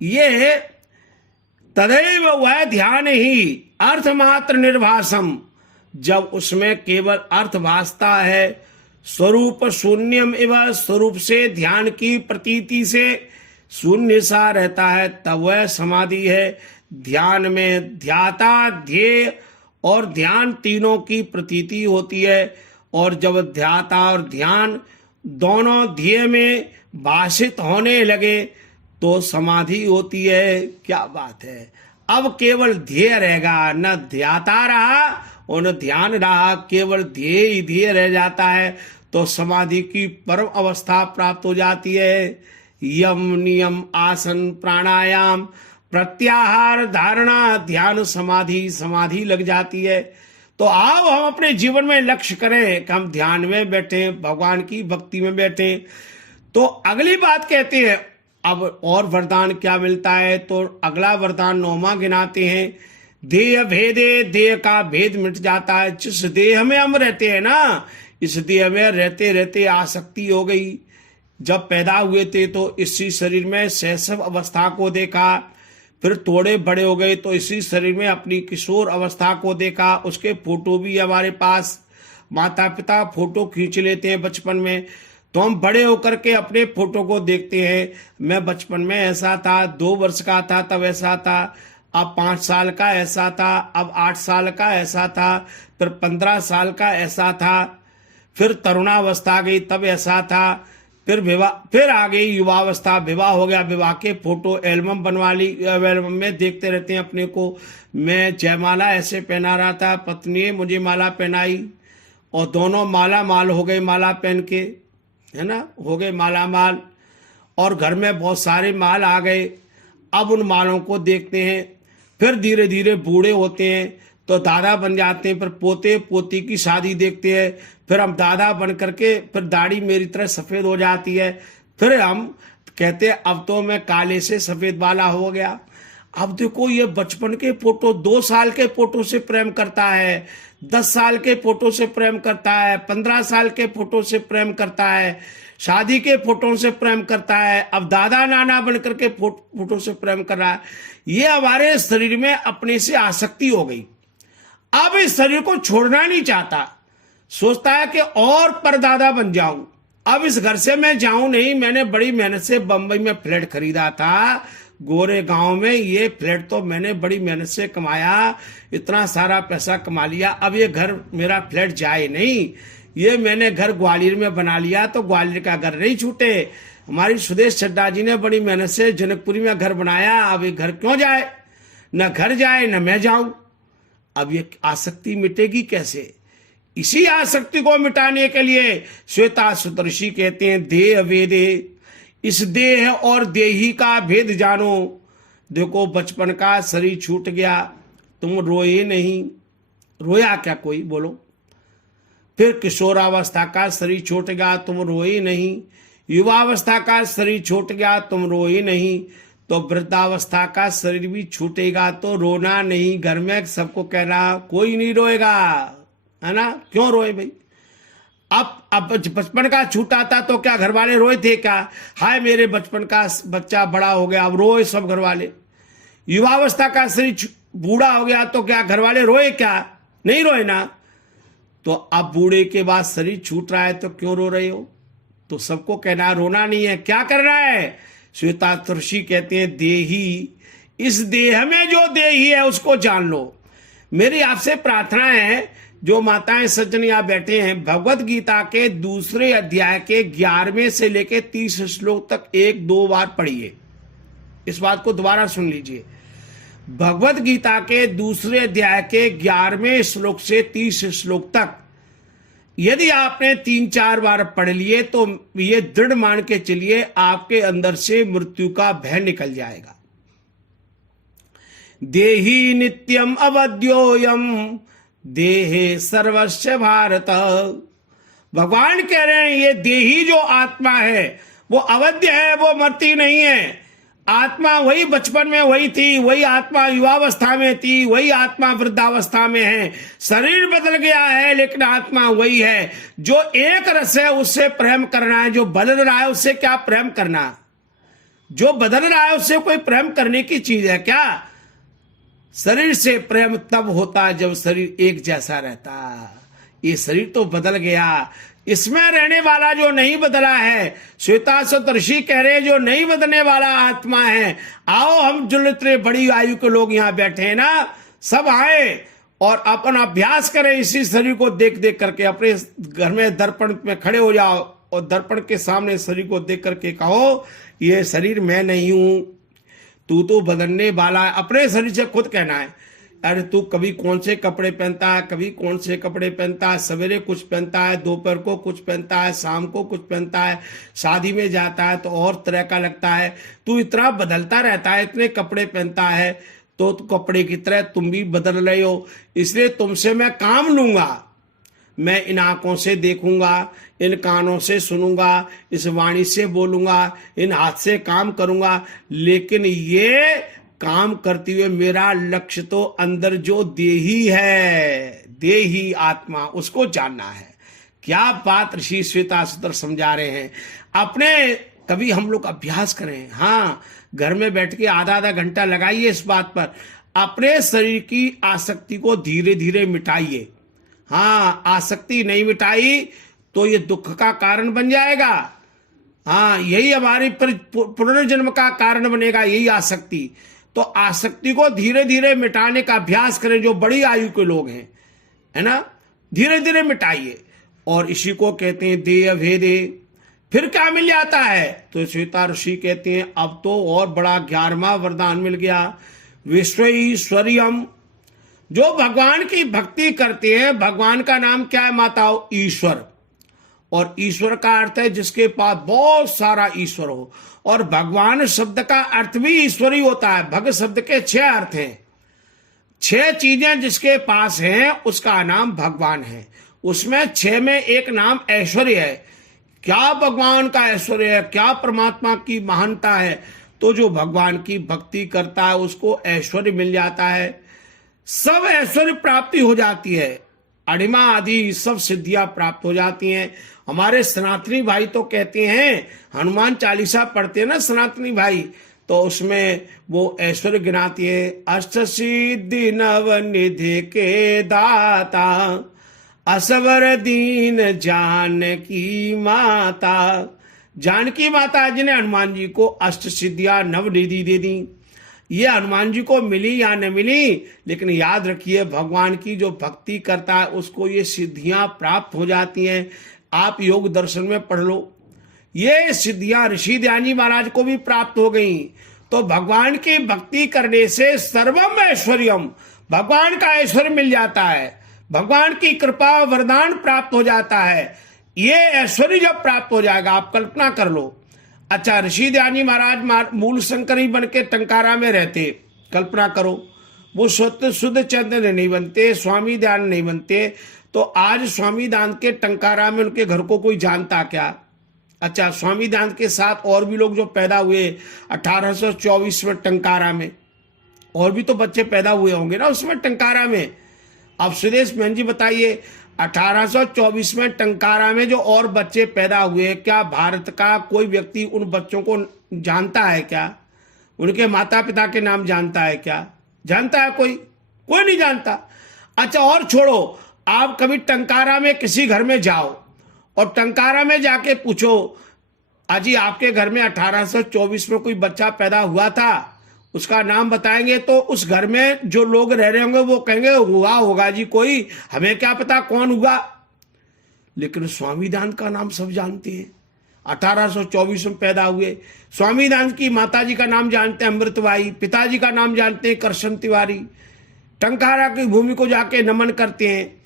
ये तदैव वह ध्यान ही अर्थमात्र निर्वासम, जब उसमें केवल अर्थ भासता है, स्वरूप शून्यम इव, स्वरूप से ध्यान की प्रतीति से शून्य सा रहता है, तब वह समाधि है। ध्यान में ध्याता, ध्येय और ध्यान तीनों की प्रतीति होती है, और जब ध्याता और ध्यान दोनों ध्येय में भाषित होने लगे तो समाधि होती है। क्या बात है। अब केवल ध्येय रहेगा, न ध्याता रहा और न ध्यान रहा, केवल ध्येय ही ध्येय रह जाता है, तो समाधि की परम अवस्था प्राप्त हो जाती है। यम नियम आसन प्राणायाम प्रत्याहार धारणा ध्यान समाधि, समाधि लग जाती है। तो आओ हम अपने जीवन में लक्ष्य करें कि हम ध्यान में बैठे, भगवान की भक्ति में बैठे। तो अगली बात कहते हैं, अब और वरदान क्या मिलता है? तो अगला वरदान 9वां गिनाते हैं, देह भेदे, देह का भेद मिट जाता है। जिस देह में हम रहते हैं ना, इस देह में रहते रहते आसक्ति हो गई। जब पैदा हुए थे तो इसी शरीर में शैशव अवस्था को देखा, फिर थोड़े बड़े हो गए तो इसी शरीर में अपनी किशोर अवस्था को देखा। उसके फोटो भी हमारे पास, माता पिता फोटो खींच लेते हैं बचपन में, तो हम बड़े होकर के अपने फोटो को देखते हैं। मैं बचपन में ऐसा था, 2 वर्ष का था तब ऐसा था, अब 5 साल का ऐसा था, अब 8 साल का ऐसा था, फिर 15 साल का ऐसा था, फिर तरुणावस्था आ गई तब ऐसा था, फिर विवाह, फिर आ गई युवावस्था, विवाह हो गया, विवाह के फोटो एल्बम बनवा ली, एल्बम में देखते रहते हैं अपने को। मैं जयमाला ऐसे पहना रहा था, पत्नी ने मुझे माला पहनाई और दोनों माला माल हो गए, माला पहन के, है ना, हो गए माला माल। और घर में बहुत सारे माल आ गए। अब उन मालों को देखते हैं, फिर धीरे धीरे बूढ़े होते हैं तो दादा बन जाते हैं, फिर पोते पोती की शादी देखते हैं, फिर हम दादा बन करके, फिर दाढ़ी मेरी तरह सफेद हो जाती है, फिर हम कहते हैं अब तो मैं काले से सफेद वाला हो गया। अब देखो ये बचपन के फोटो, 2 साल के फोटो से प्रेम करता है, 10 साल के फोटो से प्रेम करता है, 15 साल के फोटो से प्रेम करता है, शादी के फोटो से प्रेम करता है, अब दादा नाना बन करके फोटो से प्रेम कर रहा है। ये हमारे शरीर में अपने से आसक्ति हो गई। अब इस शरीर को छोड़ना नहीं चाहता, सोचता है कि और परदादा बन जाऊं। अब इस घर से मैं जाऊं नहीं। मैंने बड़ी मेहनत से बंबई में फ्लैट खरीदा था, गोरे गांव में। ये फ्लैट तो मैंने बड़ी मेहनत से कमाया, इतना सारा पैसा कमा लिया। अब ये घर मेरा फ्लैट जाए नहीं, ये मैंने घर ग्वालियर में बना लिया, तो ग्वालियर का घर नहीं छूटे। हमारी सुदेश चड्डा जी ने बड़ी मेहनत से जनकपुरी में घर बनाया, अब ये घर क्यों जाए? न घर जाए न मैं जाऊं। अब ये आसक्ति मिटेगी कैसे? इसी आसक्ति को मिटाने के लिए श्वेता सुतर्षि कहते हैं, देह वेदे, इस देह और देही का भेद जानो। देखो बचपन का शरीर छूट गया, तुम रोए नहीं, रोया क्या कोई, बोलो? फिर किशोरावस्था का शरीर छूट गया, तुम रोए नहीं। युवावस्था का शरीर छूट गया, तुम रोए नहीं। तो वृद्धावस्था का शरीर भी छूटेगा तो रोना नहीं। घर में सबको कहना कोई नहीं रोएगा, है ना? क्यों रोए भाई? अब बचपन का छूटा था तो क्या घर वाले रोए थे क्या? हाय मेरे बचपन का बच्चा बड़ा हो गया, अब रोए सब घर वाले। युवावस्था का शरीर बूढ़ा हो गया तो क्या घर वाले रोए क्या? नहीं रोए ना। तो अब बूढ़े के बाद शरीर छूट रहा है तो क्यों रो रहे हो? तो सबको कहना रोना नहीं है, क्या करना है? श्वेताश्वतर ऋषि कहते हैं देही, इस देह में जो देही है उसको जान लो। मेरी आपसे प्रार्थना है, जो माताएं सज्जन यहाँ बैठे हैं, भगवत गीता के दूसरे अध्याय के 11वें से लेके 30 श्लोक तक 1-2 बार पढ़िए। इस बात को दोबारा सुन लीजिए। भगवत गीता के दूसरे अध्याय के 11वें श्लोक से 30 श्लोक तक यदि आपने 3-4 बार पढ़ लिए तो ये दृढ़ मान के चलिए आपके अंदर से मृत्यु का भय निकल जाएगा। देही नित्यम अवध्योयम देहे सर्वस्व भारत। भगवान कह रहे हैं ये देही जो आत्मा है वो अवध्य है, वो मरती नहीं है। आत्मा वही बचपन में वही थी, वही आत्मा युवावस्था में थी, वही आत्मा वृद्धावस्था में है। शरीर बदल गया है लेकिन आत्मा वही है। जो एक रस है उससे प्रेम करना है, जो बदल रहा है उससे क्या प्रेम करना? जो बदल रहा है उससे कोई प्रेम करने की चीज है क्या? शरीर से प्रेम तब होता है जब शरीर एक जैसा रहता। ये शरीर तो बदल गया, इसमें रहने वाला जो नहीं बदला है, श्वेताश्वतर ऋषि कह रहे हैं जो नहीं बदलने वाला आत्मा है। आओ हम जो इतने बड़ी आयु के लोग यहाँ बैठे हैं ना, सब आए और अपन अभ्यास करें इसी शरीर को देख देख करके। अपने घर में दर्पण में खड़े हो जाओ और दर्पण के सामने शरीर को देख करके कहो ये शरीर मैं नहीं हूं, तू तो बदलने वाला है। अपने शरीर से खुद कहना है, अरे तू कभी कौन से कपड़े पहनता है, कभी कौन से कपड़े पहनता है, सवेरे कुछ पहनता है, दोपहर को कुछ पहनता है, शाम को कुछ पहनता है, शादी में जाता है तो और तरह का लगता है। तू इतना बदलता रहता है, इतने कपड़े पहनता है, तो कपड़े की तरह तुम भी बदल रहे हो। इसलिए तुमसे मैं काम लूंगा। मैं इन आंखों से देखूंगा, इन कानों से सुनूंगा, इस वाणी से बोलूंगा, इन हाथ से काम करूंगा, लेकिन ये काम करते हुए मेरा लक्ष्य तो अंदर जो देही है, देही आत्मा, उसको जानना है। क्या बात ऋषि श्वेताश्वतर समझा रहे हैं। अपने कभी हम लोग अभ्यास करें, हाँ घर में बैठ के आधा घंटा लगाइए इस बात पर। अपने शरीर की आसक्ति को धीरे धीरे मिटाइए। हाँ, आसक्ति नहीं मिटाई तो ये दुख का कारण बन जाएगा। हाँ, यही हमारी पुनर्जन्म का कारण बनेगा, यही आसक्ति। तो आसक्ति को धीरे धीरे मिटाने का अभ्यास करें, जो बड़ी आयु के लोग हैं, है ना, धीरे धीरे मिटाइए। और इसी को कहते हैं देह भेदे। फिर क्या मिल जाता है? तो श्वेता ऋषि कहते हैं अब तो और बड़ा 11वां वरदान मिल गया, विश्वैश्वर्यम। जो भगवान की भक्ति करते हैं, भगवान का नाम क्या है माताओं? ईश्वर। और ईश्वर का अर्थ है जिसके पास बहुत सारा ईश्वर हो। और भगवान शब्द का अर्थ भी ईश्वर ही होता है। भग शब्द के 6 अर्थ हैं। 6 चीजें जिसके पास हैं उसका नाम भगवान है। उसमें 6 में एक नाम ऐश्वर्य है। क्या भगवान का ऐश्वर्य है, क्या परमात्मा की महानता है। तो जो भगवान की भक्ति करता है उसको ऐश्वर्य मिल जाता है, सब ऐश्वर्य प्राप्ति हो जाती है, अणिमा आदि सब सिद्धियां प्राप्त हो जाती हैं। हमारे सनातनी भाई तो कहते हैं, हनुमान चालीसा पढ़ते हैं ना सनातनी भाई, तो उसमें वो ऐश्वर्य गिनाती है, अष्ट सिद्धि नव निधि के दाता, असवर दीन जानकी माता। जानकी माता जिन्हें हनुमान जी को अष्ट सिद्धियां नव निधि दे दी। ये हनुमान जी को मिली या न मिली, लेकिन याद रखिए भगवान की जो भक्ति करता है उसको ये सिद्धियां प्राप्त हो जाती हैं। आप योग दर्शन में पढ़ लो, ये सिद्धियां ऋषि ध्यान जी महाराज को भी प्राप्त हो गई। तो भगवान की भक्ति करने से सर्वम ऐश्वर्यम, भगवान का ऐश्वर्य मिल जाता है, भगवान की कृपा वरदान प्राप्त हो जाता है। ये ऐश्वर्य जब प्राप्त हो जाएगा, आप कल्पना कर लो। अच्छा, ऋषि ध्यान जी महाराज मूल शंकर ही बन के टंकारा में रहते, कल्पना करो, वो शुद्ध शुद्ध चंद्र नहीं बनते, स्वामी दयानंद नहीं बनते। तो आज स्वामी दयानंद के टंकारा में उनके घर को कोई जानता क्या? अच्छा, स्वामी दयानंद के साथ और भी लोग जो पैदा हुए 1824 में टंकारा में, और भी तो बच्चे पैदा हुए होंगे ना उसमें टंकारा में। अब सुदेश महन जी बताइए, 1824 में टंकारा में जो और बच्चे पैदा हुए, क्या भारत का कोई व्यक्ति उन बच्चों को जानता है क्या? उनके माता पिता के नाम जानता है क्या? जानता है कोई? कोई नहीं जानता। अच्छा, और छोड़ो, आप कभी टंकारा में किसी घर में जाओ और टंकारा में जाके पूछो, अजी आपके घर में 1824 में कोई बच्चा पैदा हुआ था, उसका नाम बताएंगे तो उस घर में जो लोग रह रहे होंगे वो कहेंगे हुआ होगा जी कोई, हमें क्या पता कौन हुआ। लेकिन स्वामी दयानंद का नाम सब जानते हैं, 1824 में पैदा हुए। स्वामी दयानंद की माताजी का नाम जानते हैं अमृतबाई, पिताजी का नाम जानते हैं करशन तिवारी। टंकारा की भूमि को जाके नमन करते हैं।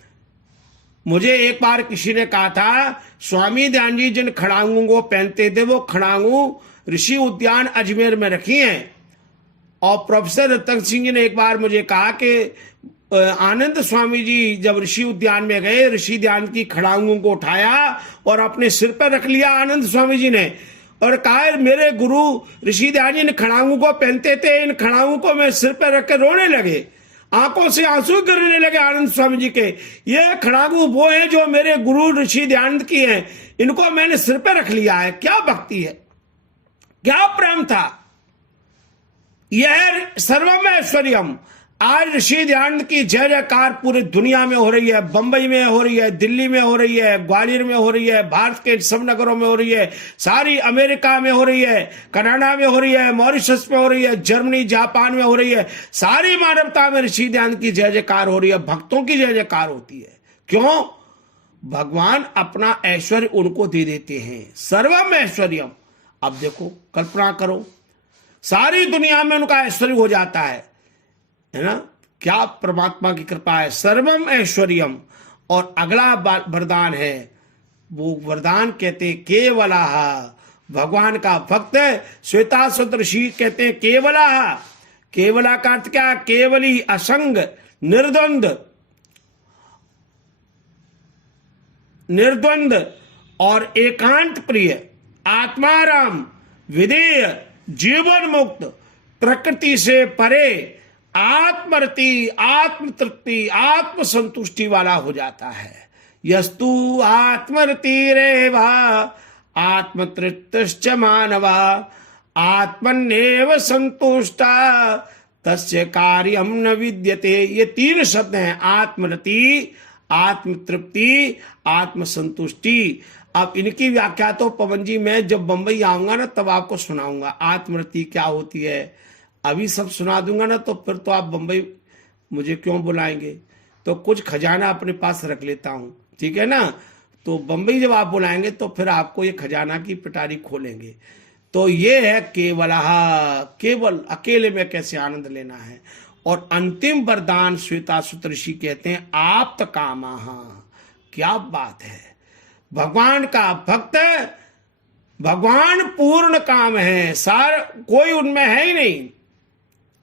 मुझे एक बार किसी ने कहा था, स्वामी दयानंद जी जिन खड़ांगों को पहनते थे वो खड़ांगू ऋषि उद्यान अजमेर में रखी हैं। और प्रोफेसर रतन सिंह जी ने एक बार मुझे कहा कि आनंद स्वामी जी जब ऋषि उद्यान में गए, ऋषि दयानंद की खड़ांगों को उठाया और अपने सिर पर रख लिया आनंद स्वामी जी ने, और कहा मेरे गुरु ऋषि दयानंद जी इन खड़ांगों को पहनते थे, इन खड़ांगों को मैं सिर पर रख कर रोने लगे, आंखों से आंसू गिरने लगे आनंद स्वामी जी के। ये खड़ांगू वो है जो मेरे गुरु ऋषि दयानंद की हैं, इनको मैंने सिर पर रख लिया है। क्या भक्ति है, क्या प्रेम था। यह सर्वम ऐश्वर्यम। आज ऋषि दयानंद की जय जयकार पूरी दुनिया में हो रही है। बंबई में हो रही है, दिल्ली में हो रही है, ग्वालियर में हो रही है, भारत के सब नगरों में हो रही है, सारी अमेरिका में हो रही है, कनाडा में हो रही है, मॉरिशस में हो रही है, जर्मनी जापान में हो रही है। सारी मानवता में ऋषि दयानंद की जय जयकार हो रही है, भक्तों की जय जयकार होती है। क्यों? भगवान अपना ऐश्वर्य उनको दे देते हैं। सर्वम ऐश्वर्यम। अब देखो, कल्पना करो, सारी दुनिया में उनका ऐश्वर्य हो जाता है ना। क्या परमात्मा की कृपा है। सर्वम ऐश्वर्यम। और अगला वरदान है, वो वरदान कहते केवला। भगवान का भक्त श्वेताश्वत ऋषि कहते हैं केवला। केवला का अर्थ क्या? केवली, असंग, निर्द्वंद और एकांत प्रिय, आत्माराम, विधेय, जीवन मुक्त, प्रकृति से परे, आत्मरति, आत्म तृप्ति, आत्म संतुष्टि वाला हो जाता है। यस्तु आत्मरतिरेवा आत्म तृप्तश्च मानवा आत्मन्नेव संतुष्टा तस्य कार्यम न विद्यते। ये तीन शब्द हैं, आत्मरति, आत्म तृप्ति, आत्म संतुष्टि। अब इनकी व्याख्या तो पवन जी मैं जब बंबई आऊंगा ना तब आपको सुनाऊंगा। आत्मरति क्या होती है अभी सब सुना दूंगा ना, तो फिर तो आप बंबई मुझे क्यों बुलाएंगे। तो कुछ खजाना अपने पास रख लेता हूं, ठीक है ना। तो बंबई जब आप बुलाएंगे तो फिर आपको ये खजाना की पिटारी खोलेंगे। तो ये है केवला, केवल अकेले में कैसे आनंद लेना है। और अंतिम वरदान श्वेताश्वत ऋषि कहते हैं आप्त कामा। क्या बात है। भगवान का भक्त, भगवान पूर्ण काम है, सार कोई उनमें है ही नहीं।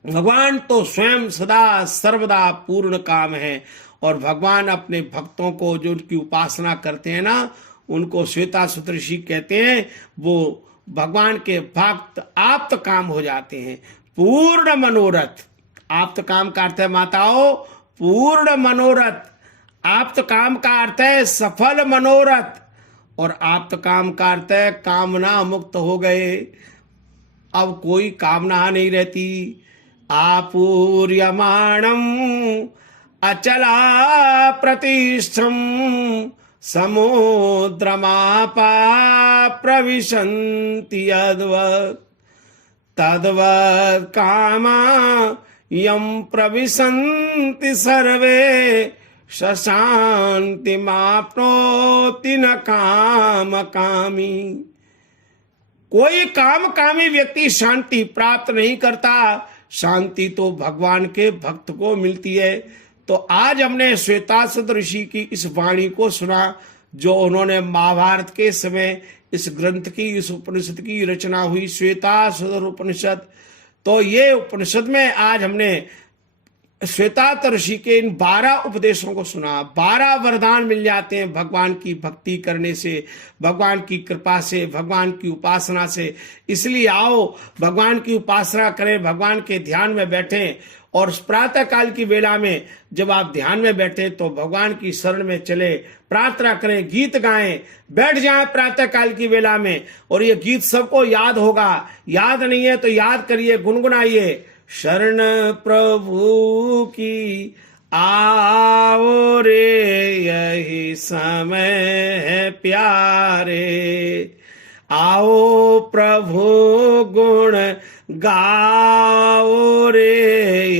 भगवान तो स्वयं सदा सर्वदा पूर्ण काम है। और भगवान अपने भक्तों को जो उनकी उपासना करते हैं ना, उनको श्वेताश्वत ऋषि कहते हैं, वो भगवान के भक्त आप्त काम हो जाते हैं। पूर्ण मनोरथ। आप्त काम का अर्थ है माताओं पूर्ण मनोरथ। आप्त काम का अर्थ है सफल मनोरथ। और आप्त काम का अर्थ है कामना मुक्त हो गए, अब कोई कामना नहीं रहती। आपूर्यमाणम अचला प्रतिष्ठम समुद्रमापा प्रविशन्ति यद्वत् तद्वत् कामा यम प्रविशन्ति सर्वे शांति माप्नोति न काम कामी। कोई काम कामी व्यक्ति शांति प्राप्त नहीं करता। शांति तो भगवान के भक्त को मिलती है। तो आज हमने श्वेताश्वत ऋषि की इस वाणी को सुना, जो उन्होंने महाभारत के समय इस ग्रंथ की, इस उपनिषद की रचना हुई, श्वेताश्वत उपनिषद। तो ये उपनिषद में आज हमने श्वेतात ऋषि के इन 12 उपदेशों को सुना, 12 वरदान मिल जाते हैं भगवान की भक्ति करने से, भगवान की कृपा से, भगवान की उपासना से। इसलिए आओ भगवान की उपासना करें, भगवान के ध्यान में बैठें, और प्रातः काल की वेला में जब आप ध्यान में बैठे तो भगवान की शरण में चले, प्रार्थना करें, गीत गाएं, बैठ जाएं प्रातः काल की वेला में। और ये गीत सबको याद होगा, याद नहीं है तो याद करिए, गुनगुनाइए। शरण प्रभु की आओ रे, यही समय है प्यारे, आओ प्रभु गुण गाओ रे।